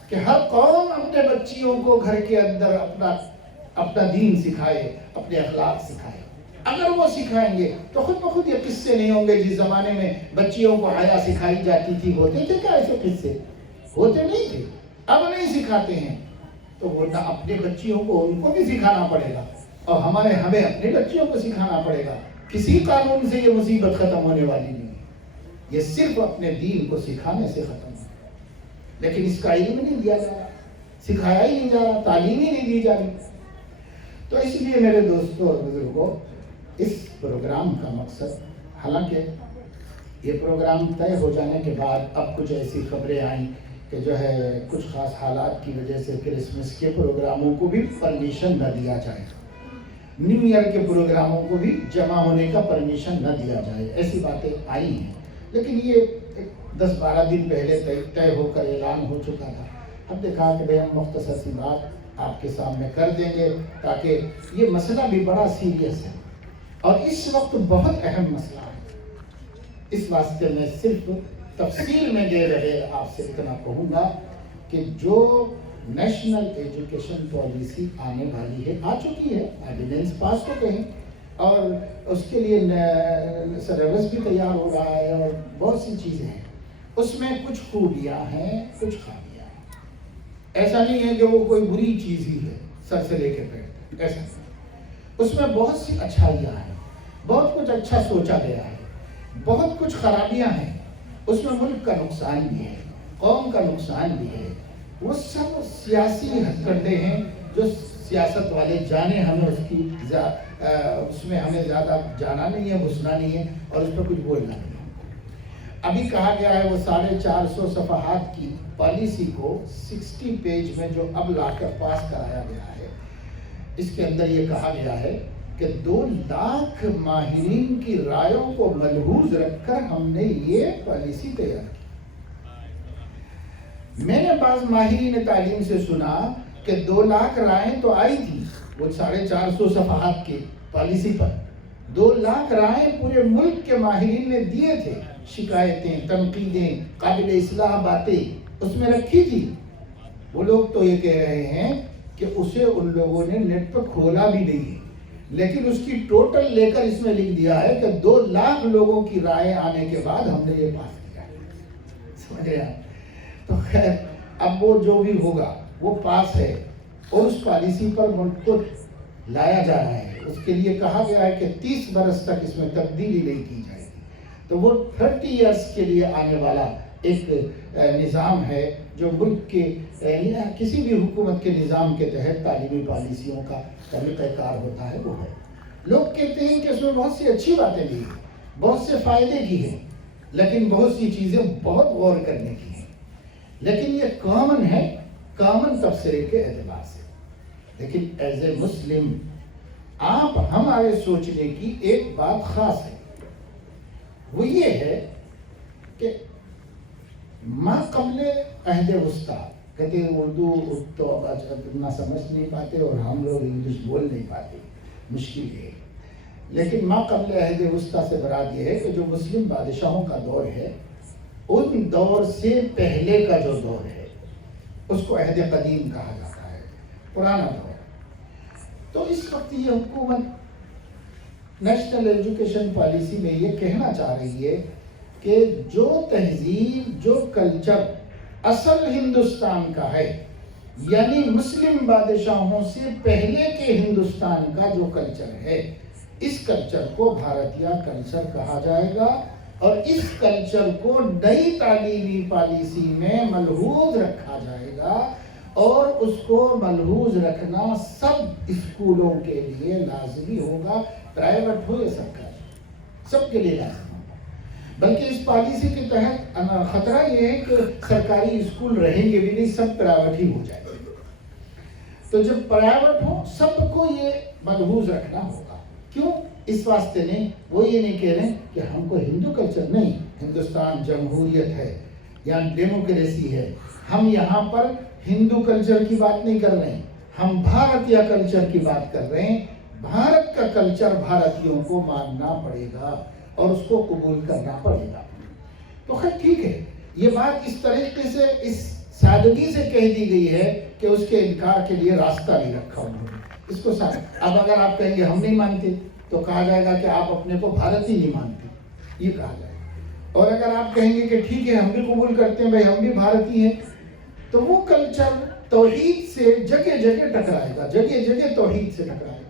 کہ ہر قوم اپنے بچیوں کو گھر کے اندر اپنا دین سکھائے، اپنے اخلاق سکھائے. اگر وہ سکھائیں گے تو خود بخود یہ قصے نہیں ہوں گے. جس زمانے میں بچیوں کو حیا سکھائی جاتی تھی، ہوتے تھے کیا ایسے قصے؟ ہوتے نہیں تھے. اب نہیں سکھاتے ہیں تو وہ اپنے بچیوں کو ان کو بھی سکھانا پڑے گا، اور ہمیں اپنے بچیوں کو سکھانا پڑے گا. کسی قانون سے یہ مصیبت ختم ہونے والی نہیں ہے، یہ صرف اپنے دین کو سکھانے سے ختم ہے. لیکن اس کا علم نہیں دیا جا رہا، سکھایا ہی نہیں جا رہا، تعلیم ہی نہیں دی جا رہی. تو اس لیے میرے دوستوں اور بزرگوں، اس پروگرام کا مقصد، حالانکہ یہ پروگرام طے ہو جانے کے بعد اب کچھ ایسی خبریں آئیں کہ جو ہے کچھ خاص حالات کی وجہ سے کرسمس کے پروگراموں کو بھی پرمیشن نہ دیا جائے، نیو ایئر کے پروگراموں کو بھی جمع ہونے کا پرمیشن نہ دیا جائے، ایسی باتیں آئی ہیں۔ لیکن یہ 10-12 دن پہلے طے ہو کر اعلان ہو چکا تھا۔ ہم نے کہا کہ بھئی ہم مختصر سی بات آپ کے سامنے کر دیں گے، تاکہ یہ مسئلہ بھی بڑا سیریس ہے اور اس وقت بہت اہم مسئلہ ہے۔ اس واسطے میں صرف تفصیل میں دے رہے آپ سے اتنا کہوں گا کہ جو نیشنل ایجوکیشن پالیسی آنے والی ہے، آ چکی ہے، آرڈیننس پاس ہو گئے ہیں اور اس کے لیے سلیبس بھی تیار ہو رہا ہے اور بہت سی چیزیں ہیں، اس میں کچھ خوبیاں ہیں، کچھ خامیاں ہیں۔ ایسا نہیں ہے کہ وہ کوئی بری چیز ہی ہے سر سے لے کے پیر تک، ایسا نہیں۔ اس میں بہت سی اچھائیاں ہیں، بہت کچھ اچھا سوچا گیا ہے، بہت کچھ خرابیاں ہیں، اس میں ملک کا نقصان بھی ہے، قوم کا نقصان بھی ہے۔ وہ سب سیاسی ہتھ کنڈے ہیں جو سیاست والے جانے، ہمیں اس میں ہمیں زیادہ جانا نہیں ہے، گھسنا نہیں ہے اور اس پر کچھ بولنا نہیں ہے۔ ابھی کہا گیا ہے وہ 450 صفحات کی پالیسی کو 60 پیج میں جو اب لا کر پاس کرایا گیا ہے، اس کے اندر یہ کہا گیا ہے کہ 2 لاکھ ماہرین کی رائےوں کو ملحوظ رکھ کر ہم نے یہ پالیسی تیار کی۔ میں نے بعض ماہرین تعلیم سے سنا کہ 2 لاکھ رائیں تو آئی تھی وہ 450 صفحات کی پالیسی پر، 2 لاکھ رائیں پورے ملک کے ماہرین نے دیے تھے، شکایتیں، تنقیدیں، قابل اصلاح باتیں اس میں رکھی تھی۔ وہ لوگ تو یہ کہہ رہے ہیں کہ اسے ان لوگوں نے نیٹ پر کھولا بھی نہیں ہے، لیکن اس کی ٹوٹل لے کر اس میں لکھ دیا ہے کہ 2 لاکھ لوگوں کی رائے آنے کے بعد ہم نے یہ پاس کیا ہے۔ سمجھ رہے ہیں؟ تو خیر اب وہ جو بھی ہوگا وہ پاس ہے اور اس پالیسی پر ملک کو لایا جا رہا ہے۔ اس کے لیے کہا گیا ہے کہ 30 برس تک اس میں تبدیلی نہیں کی جائے گی، تو وہ 30 ایئرس کے لیے آنے والا ایک نظام ہے جو ملک کے کسی بھی حکومت کے نظام کے تحت تعلیمی پالیسیوں کا طریقہ کار ہوتا ہے، وہ ہے۔ لوگ کہتے ہیں کہ اس میں بہت سی اچھی باتیں بھی ہیں، بہت سے فائدے کی ہیں، لیکن بہت سی چیزیں بہت غور کرنے کی ہیں، لیکن یہ کامن ہے، کامن تبصرے کے اعتبار سے۔ لیکن ایز اے مسلم آپ ہمارے سوچنے کی ایک بات خاص ہے، وہ یہ ہے کہ ما قبل عہد وسطیٰ، کہتے ہیں اردو تو اتنا سمجھ نہیں پاتے اور ہم لوگ انگلش بول نہیں پاتے، مشکل ہے، لیکن ما قبل عہد وسطیٰ سے مراد یہ ہے کہ جو مسلم بادشاہوں کا دور ہے، ان دور سے پہلے کا جو دور ہے اس کو عہد قدیم کہا جاتا ہے، پرانا دور۔ تو اس وقت یہ حکومت نیشنل ایجوکیشن پالیسی میں یہ کہنا چاہ رہی ہے کہ جو تہذیب، جو کلچر اصل ہندوستان کا ہے، یعنی مسلم بادشاہوں سے پہلے کے ہندوستان کا جو کلچر ہے، اس کلچر کو بھارتیہ کلچر کہا جائے گا اور اس کلچر کو نئی تعلیمی پالیسی میں ملحوظ رکھا جائے گا، اور اس کو ملحوظ رکھنا سب اسکولوں کے لیے لازمی ہوگا، پرائیویٹ ہو یا سرکاری، سب کے لیے لازمی ہوگا۔ بلکہ اس پالیسی کے تحت خطرہ یہ ہے کہ سرکاری اسکول رہیں گے بھی نہیں، سب پرائیویٹ ہی ہو جائیں گے۔ تو جب پرائیویٹ ہو سب کو یہ ملحوظ رکھنا ہوگا۔ کیوں؟ اس واسطے نہیں، وہ یہ نہیں کہہ رہے کہ ہم کو ہندو کلچر نہیں، ہندوستان جمہوریت ہے یا ڈیموکریسی ہے، ہم یہاں پر ہندو کلچر کی بات نہیں کر رہے ہیں، ہم بھارتیہ کلچر کی بات کر رہے ہیں۔ بھارت کا کلچر بھارتیوں کو ماننا پڑے گا اور اس کو قبول کرنا پڑے گا۔ تو خیر ٹھیک ہے، یہ بات اس طریقے سے، اس سادگی سے کہہ دی گئی ہے کہ اس کے انکار کے لیے راستہ نہیں رکھا انہوں نے۔ اس کو اب اگر آپ کہیں گے ہم نہیں مانتے تو کہا جائے گا کہ آپ اپنے کو بھارتی نہیں مانتے، یہ کہا جائے گا۔ اور اگر آپ کہیں گے کہ ٹھیک ہے ہم بھی قبول کرتے ہیں، بھائی ہم بھی بھارتی ہیں، تو وہ کلچر توحید سے جگہ جگہ ٹکرائے گا، جگہ جگہ توحید سے ٹکرائے گا۔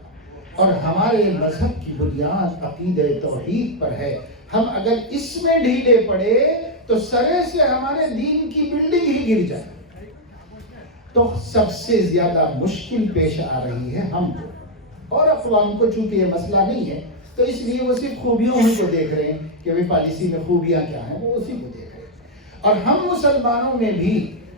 اور ہمارے مذہب کی بنیاد عقیدہ توحید پر ہے، ہم اگر اس میں ڈھیلے پڑے تو سرے سے ہمارے دین کی بلڈنگ ہی گر جائے۔ تو سب سے زیادہ مشکل پیش آ رہی ہے ہم کو اور اقوام کو، چونکہ یہ مسئلہ نہیں ہے تو اس لیے وہ صرف خوبیوں ہی کو دیکھ رہے ہیں کہ وہ پالیسی میں خوبیاں کیا ہیں، وہ اسی کو دیکھ رہے ہیں۔ اور ہم مسلمانوں میں بھی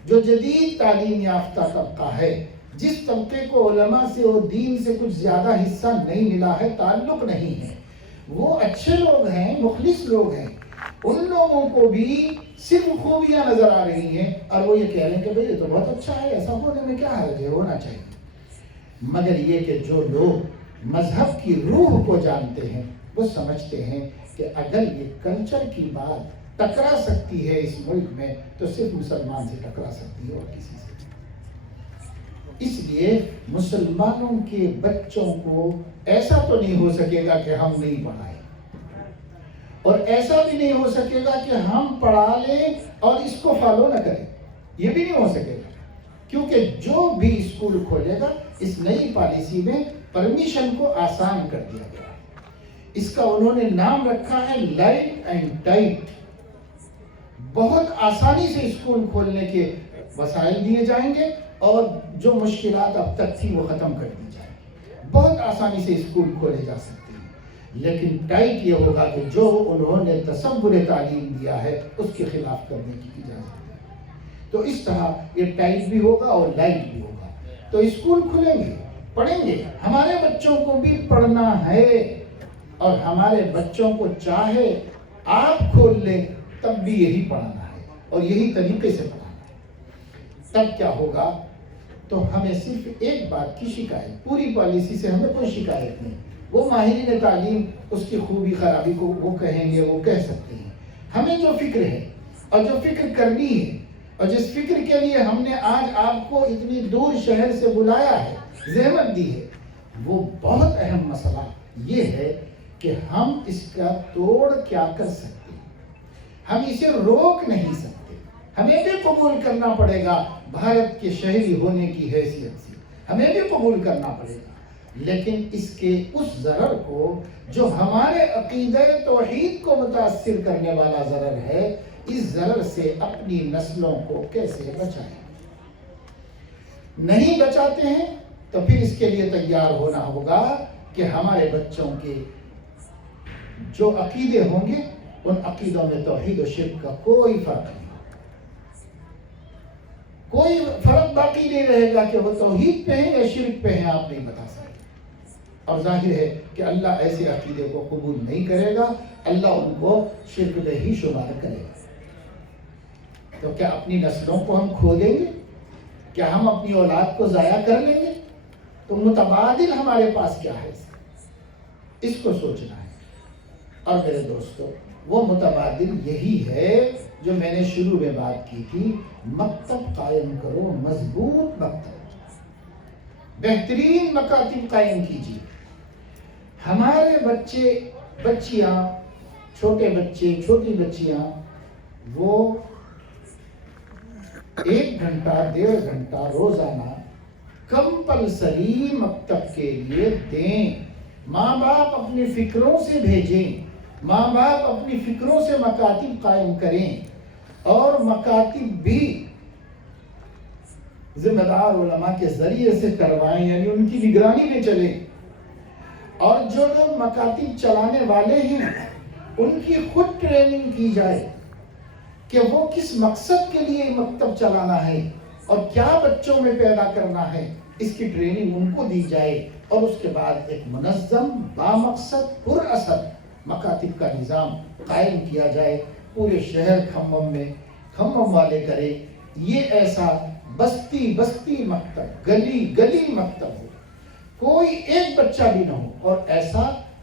جو جدید تعلیم یافتہ طبقہ ہے، جس طبقے کو علماء سے اور دین سے کچھ زیادہ حصہ نہیں ملا ہے، تعلق نہیں ہے، وہ اچھے لوگ ہیں، مخلص لوگ ہیں، ان لوگوں کو بھی صرف خوبیاں نظر آ رہی ہیں اور وہ یہ کہہ رہے ہیں کہ بھئی یہ تو بہت اچھا ہے، ایسا ہونے میں کیا حرج ہے، ہونا چاہیے۔ مگر یہ کہ جو لوگ مذہب کی روح کو جانتے ہیں وہ سمجھتے ہیں کہ اگر یہ کلچر کی بات ٹکرا سکتی ہے اس ملک میں تو صرف مسلمان سے ٹکرا سکتی ہے اور کسی سے۔ اس لیے مسلمانوں کے بچوں کو ایسا تو نہیں ہو سکے گا کہ ہم نہیں پڑھائیں، اور ایسا بھی نہیں ہو سکے گا کہ ہم پڑھا لیں اور اس کو فالو نہ کریں، یہ بھی نہیں ہو سکے گا، کیونکہ جو بھی اسکول کھولے گا اس نئی پالیسی میں پرمیشن کو آسان کر دیا گیا ہے۔ اس کا انہوں نے نام رکھا ہے لائٹ اینڈ ٹائٹ۔ بہت آسانی سے اسکول کھولنے کے وسائل دیے جائیں گے اور جو مشکلات اب تک تھی وہ ختم کر دی جائیں گی۔ بہت آسانی سے اسکول کھولے جا سکتے ہیں، لیکن ٹائٹ یہ ہوگا کہ جو انہوں نے تصور تعلیم دیا ہے اس کے خلاف کرنے کی اجازت ہے۔ تو اس طرح یہ ٹائٹ بھی ہوگا اور لائٹ بھی ہوگا۔ تو اسکول کھلیں گے، پڑھیں گے، ہمارے بچوں کو بھی پڑھنا ہے، اور ہمارے بچوں کو چاہے آپ کھول لیں تب بھی یہی پڑھانا ہے اور یہی طریقے سے پڑھانا ہے۔ تب کیا ہوگا؟ تو ہمیں صرف ایک بات کی شکایت، پوری پالیسی سے ہمیں کوئی شکایت نہیں، وہ ماہرین تعلیم اس کی خوبی خرابی کو وہ کہیں گے، وہ کہہ سکتے ہیں۔ ہمیں جو فکر ہے اور جو فکر کرنی ہے اور جس فکر کے لیے ہم نے آج آپ کو اتنی دور شہر سے بلایا ہے، زحمت دی ہے، وہ بہت اہم مسئلہ یہ ہے کہ ہم اس کا توڑ کیا کر سکتے ہیں۔ ہم اسے روک نہیں سکتے، ہمیں بھی قبول کرنا پڑے گا بھارت کے شہری ہونے کی حیثیت سے، ہمیں بھی قبول کرنا پڑے گا، لیکن اس کے اس ضرر کو جو ہمارے عقیدہ توحید کو متاثر کرنے والا ضرر ہے، اس ضرر سے اپنی نسلوں کو کیسے بچائیں۔ نہیں بچاتے ہیں تو پھر اس کے لیے تیار ہونا ہوگا کہ ہمارے بچوں کے جو عقیدے ہوں گے ان عقیدوں میں توحید و شرک کا کوئی فرق نہیں، کوئی فرق باقی نہیں رہے گا کہ وہ توحید پہ ہیں یا شرک پہ ہیں، آپ نہیں بتا سکتے۔ اور ظاہر ہے کہ اللہ ایسے عقیدے کو قبول نہیں کرے گا، اللہ ان کو شرک میں ہی شمار کرے گا۔ تو کیا اپنی نسلوں کو ہم کھو دیں گے؟ کیا ہم اپنی اولاد کو ضائع کر لیں گے؟ تو متبادل ہمارے پاس کیا ہے؟ اس کو سوچنا ہے۔ اور میرے دوستو، وہ متبادل یہی ہے جو میں نے شروع میں بات کی تھی، مکتب قائم کرو، مضبوط مکتب، بہترین مکاتب قائم کیجیے۔ ہمارے بچے، بچیاں، چھوٹے بچے، چھوٹی بچیاں، وہ 1 گھنٹہ 1.5 گھنٹہ روزانہ کمپلسری مکتب کے لیے دیں۔ ماں باپ اپنی فکروں سے بھیجیں، ماں باپ اپنی فکروں سے مکاتب قائم کریں، اور مکاتب بھی ذمہ دار علماء کے ذریعے سے کروائیں، یعنی ان کی نگرانی میں چلیں۔ اور جو لوگ مکاتب چلانے والے ہیں ان کی خود ٹریننگ کی جائے کہ وہ کس مقصد کے لیے مکتب چلانا ہے اور کیا بچوں میں پیدا کرنا ہے، اس کی ٹریننگ ان کو دی جائے، اور اس کے بعد ایک منظم، بامقصد، پر اثر مکاتب کا نظام قائم کیا جائے۔ پورے شہر کھمم میں کھمم والے کرے، یہ ایسا بستی بستی مکتب، گلی گلی مکتب ہو، کوئی ایک بچہ بھی نہ ہو، اور ایسا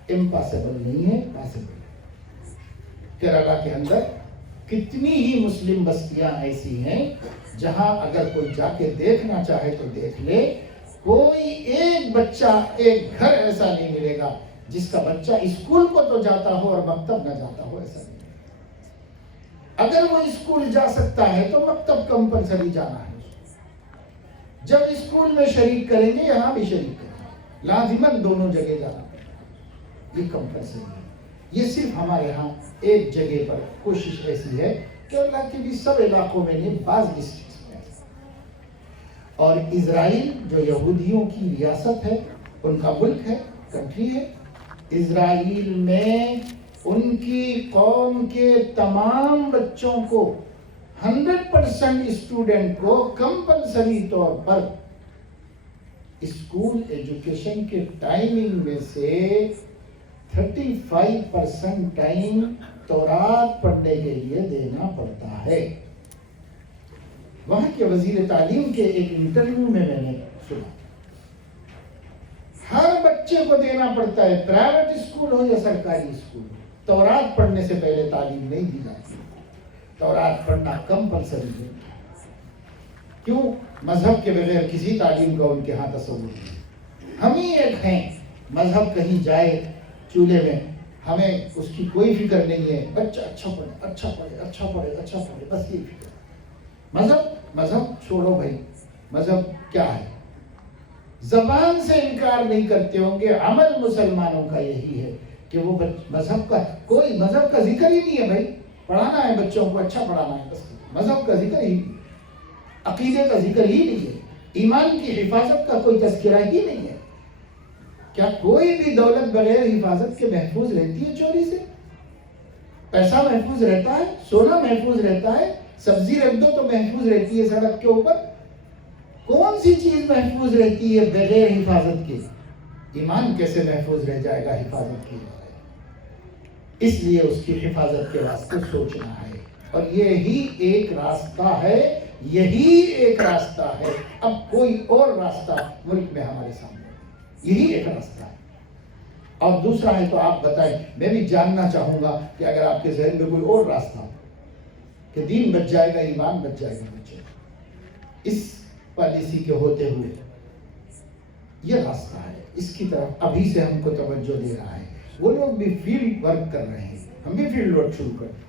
امپاسبل نہیں ہے، پاسبل ہے۔ کیرالہ کے اندر کتنی ہی مسلم بستیاں ایسی ہیں جہاں اگر کوئی جا کے دیکھنا چاہے تو دیکھ لے، کوئی ایک بچہ، ایک گھر ایسا نہیں ملے گا جس کا بچہ اسکول کو تو جاتا ہو اور مکتب نہ جاتا ہو، ایسا نہیں۔ اگر وہ اسکول جا سکتا ہے تو مکتب کمپلسری جانا ہے۔ جب اسکول میں شریک کریں گے یہاں بھی شریک کریں گے، لازماً دونوں جگہ جانا پڑے، یہ کمپلسری ہے۔ یہ صرف ہمارے ہاں ایک جگہ پر کوشش ایسی ہے کہ اللہ کے بھی سب علاقوں میں نہیں، بعض ڈسٹرکٹس میں ایسا۔ اور اسرائیل جو یہودیوں کی ریاست ہے، ان کا ملک ہے، کنٹری ہے، اسرائیل میں ان کی قوم کے تمام بچوں کو 100% اسٹوڈنٹ کو کمپلسری طور پر اسکول ایجوکیشن کے ٹائمنگ میں سے 35% ٹائم تورات پڑھنے کے لیے دینا پڑتا ہے. وہاں کے وزیر تعلیم کے ایک انٹرویو میں نے سنا ہر بچے کو دینا پڑتا ہے، پرائیویٹ اسکول ہو یا سرکاری اسکول ہو، تورات پڑھنے سے پہلے تعلیم نہیں دی جاتی. تورات پڑھنا کمپلسری ہے. کیوں؟ مذہب کے بغیر کسی تعلیم کا ان کے ہاں تصور نہیں. ہم ہی ایک ہیں، مذہب کہیں جائے چولہے میں ہمیں اس کی کوئی فکر نہیں ہے. بچہ اچھا پڑھے اچھا پڑھے اچھا پڑھے اچھا پڑھے، بس یہ فکر. مذہب چھوڑو بھائی. مذہب کیا ہے؟ زبان سے انکار نہیں کرتے ہوں گے، عمل مسلمانوں کا یہی ہے کہ وہ مذہب کا کوئی مذہب کا ذکر ہی نہیں ہے. بھائی پڑھانا ہے بچوں کو، اچھا پڑھانا ہے، بس مذہب کا ذکر ہی نہیں، عقیدے کا ذکر ہی نہیں ہے، ایمان کی حفاظت کا کوئی تذکرہ ہی نہیں ہے. کیا کوئی بھی دولت بغیر حفاظت کے محفوظ رہتی ہے؟ چوری سے پیسہ محفوظ رہتا ہے، سونا محفوظ رہتا ہے، سبزی رکھ دو تو محفوظ رہتی ہے سڑک کے اوپر. کون سی چیز محفوظ رہتی ہے بغیر حفاظت کے؟ ایمان کیسے محفوظ رہ جائے گا حفاظت کی بغیر؟ اس لیے اس کی حفاظت کے واسطے سوچنا ہے، اور یہی ایک راستہ ہے، یہی ایک راستہ ہے. اب کوئی اور راستہ ملک میں ہمارے سامنے نہیں، یہی ایک راستہ ہے. اور دوسرا ہے تو آپ بتائیں. میں بھی جاننا چاہوں گا کہ اگر آپ کے ذہن میں کوئی اور راستہ ہو کہ دین بچ جائے گا، ایمان بچ جائے گا بچے، اس پالیسی کے ہوتے ہوئے یہ راستہ ہے، اس کی طرف ابھی سے ہم کو توجہ دے رہا ہے. وہ لوگ بھی فیلڈ ورک کر رہے ہیں، ہم بھی فیلڈ ورک شروع کر دیں،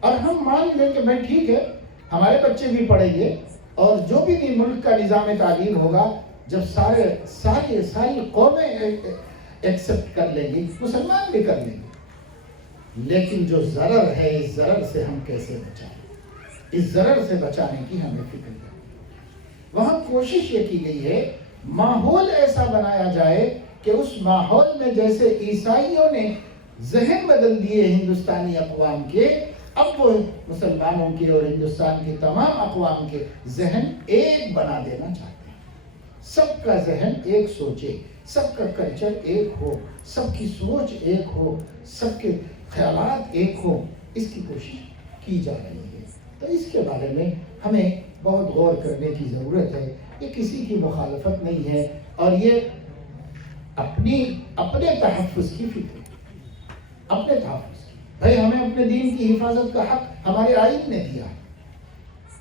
اور ہم مان لیں کہ بھائی ٹھیک ہے ہمارے بچے بھی پڑھیں گے، اور جو بھی ملک کا نظام تعلیم ہوگا، جب ساری قومیں ایکسپٹ کر لیں گی، مسلمان بھی کر لیں گے. لیکن جو ضرر ہے، اس ضرر سے ہم کیسے بچائیں؟ اس ضرر سے بچانے کی ہمیں فکر کریں. وہاں کوشش یہ کی گئی ہے ماحول ایسا بنایا جائے کہ اس ماحول میں جیسے عیسائیوں نے ذہن بدل دیے ہندوستانی اقوام کے، اب وہ مسلمانوں کے اور ہندوستان کے تمام اقوام کے ذہن ایک بنا دینا چاہتے ہیں. سب کا ذہن ایک سوچے، سب کا کلچر ایک ہو، سب کی سوچ ایک ہو، سب کے خیالات ایک ہو. اس کی کوشش کی جا رہی ہے. تو اس کے بارے میں ہمیں بہت غور کرنے کی ضرورت ہے. یہ کسی کی مخالفت نہیں ہے، اور یہ اپنے تحفظ کی فکر ہے، اپنے تحفظ کی. بھائی ہمیں اپنے دین کی حفاظت کا حق ہمارے آئین نے دیا.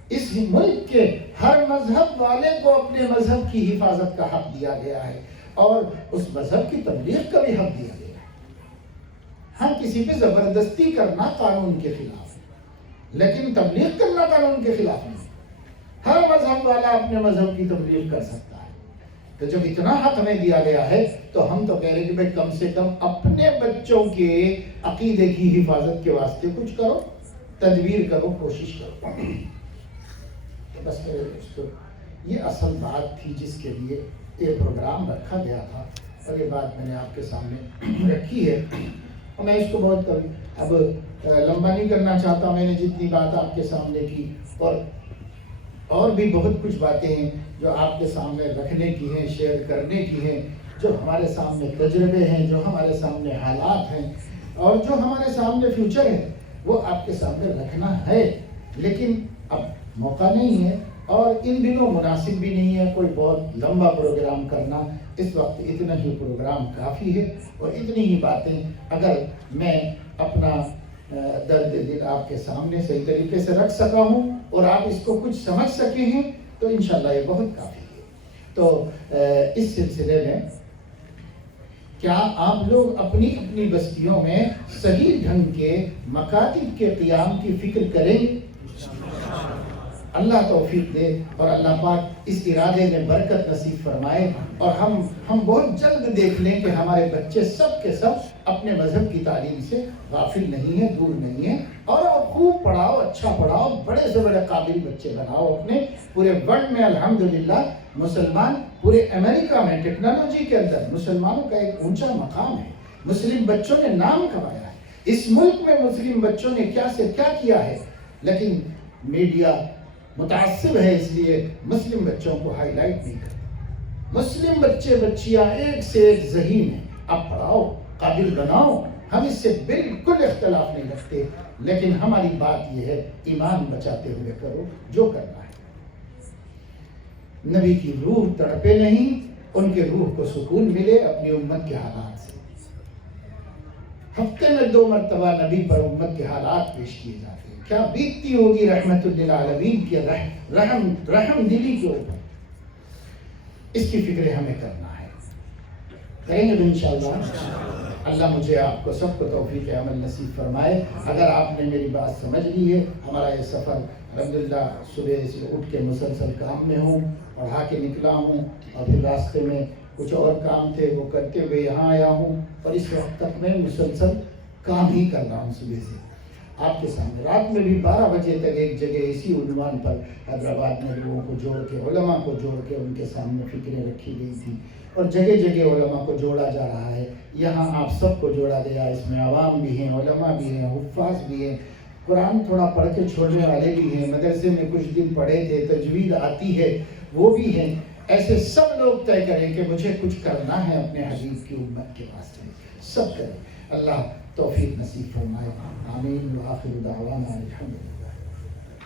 اس ملک کے ہر مذہب والے کو اپنے مذہب کی حفاظت کا حق دیا گیا ہے، اور اس مذہب کی تبلیغ کا بھی حق دیا گیا ہے. ہم کسی پہ زبردستی کرنا قانون کے خلاف ہے، لیکن تبلیغ کرنا قانون کے خلاف نہیں. ہر مذہب والا اپنے مذہب کی تبلیغ کر سکتا ہے. تو جب اتنا حق ہمیں دیا گیا ہے تو ہم تو کہہ رہے کہ بھائی کم سے کم اپنے بچوں کے عقیدے کی حفاظت کے واسطے کچھ کرو، تدبیر کرو، کوشش کرو. تو بس میرے دوستو، یہ اصل بات تھی جس کے لیے یہ پروگرام رکھا گیا تھا، اور یہ بات میں نے آپ کے سامنے رکھی ہے. اور میں اس کو بہت اب لمبا نہیں کرنا چاہتا. میں نے جتنی بات آپ کے سامنے کی، اور بھی بہت کچھ باتیں ہیں جو آپ کے سامنے رکھنے کی ہیں، شیئر کرنے کی ہیں، جو ہمارے سامنے تجربے ہیں، جو ہمارے سامنے حالات ہیں، اور جو ہمارے سامنے فیوچر ہے، وہ آپ کے سامنے رکھنا ہے. لیکن اب موقع نہیں ہے، اور ان دنوں مناسب بھی نہیں ہے کوئی بہت لمبا پروگرام کرنا. اس وقت اتنا ہی پروگرام کافی ہے، اور اتنی ہی باتیں اگر میں اپنا درد دل آپ کے سامنے صحیح طریقے سے رکھ سکا ہوں اور آپ اس کو کچھ سمجھ سکے ہیں تو انشاءاللہ یہ بہت کافی ہے. تو اس سلسلے میں کیا آپ لوگ اپنی اپنی بستیوں میں صحیح ڈھنگ کے مکاتب کے قیام کی فکر کریں؟ اللہ توفیق دے، اور اللہ پاک اس ارادے میں برکت نصیب فرمائے، اور ہم بہت جلد دیکھ لیں کہ ہمارے بچے سب کے سب اپنے مذہب کی تعلیم سے غافل نہیں ہیں، دور نہیں ہیں. اور خوب پڑھاؤ، اچھا پڑھاؤ، بڑے سے بڑے قابل بچے بناؤ. اپنے پورے ورلڈ میں الحمدللہ مسلمان، پورے امریکہ میں ٹیکنالوجی کے اندر مسلمانوں کا ایک اونچا مقام ہے. مسلم بچوں نے نام کمایا ہے. اس ملک میں مسلم بچوں نے کیا سے کیا کیا ہے، لیکن میڈیا متعصب ہے اس لیے مسلم بچوں کو ہائی لائٹ نہیں کرتا. مسلم بچے بچیاں ایک سے ایک ذہین ہیں. اب پڑھاؤ، قابل بناؤ، ہم اس سے بالکل اختلاف نہیں رکھتے، لیکن ہماری بات یہ ہے ایمان بچاتے ہوئے کرو جو کرنا ہے. نبی کی روح تڑپے نہیں، ان کے روح کو سکون ملے اپنی امت کے حالات سے. ہفتے میں 2 مرتبہ نبی پر امت کے حالات پیش کیے جاتے ہیں. کیا بیتتی ہوگی رحمت للعالمین کی رحم دلی کے اوپر. اس کی فکر ہمیں کرنا ہے، کریں گے انشاءاللہ. اللہ مجھے آپ کو سب کو توفیق عمل نصیب فرمائے. اگر آپ نے میری بات سمجھ لی ہے، ہمارا یہ سفر الحمدللہ صبح سے اٹھ کے مسلسل کام میں ہوں، پڑھا کے نکلا ہوں، اور پھر راستے میں کچھ اور کام تھے وہ کرتے ہوئے یہاں آیا ہوں، اور اس وقت تک میں مسلسل کام ہی کر رہا ہوں صبح سے آپ کے سامنے. رات میں بھی 12 بجے تک ایک جگہ اسی عنوان پر حیدرآباد میں لوگوں کو جوڑ کے، علماء کو جوڑ کے ان کے سامنے فکریں رکھی گئی تھی، اور جگہ جگہ علماء کو جوڑا جا رہا ہے. یہاں آپ سب کو جوڑا گیا، اس میں عوام بھی ہیں، علماء بھی ہیں، حفاظ بھی ہیں، قرآن تھوڑا پڑھ کے چھوڑنے والے بھی ہیں، مدرسے میں کچھ دن پڑھے تھے، تجوید آتی ہے وہ بھی ہیں. ایسے سب لوگ طے کریں کہ مجھے کچھ کرنا ہے اپنے حبیب کی امت کے واسطے. سب کریں. اللہ توفیق نصیب فرمائے. آمین. وآخر دعوانا الحمدللہ.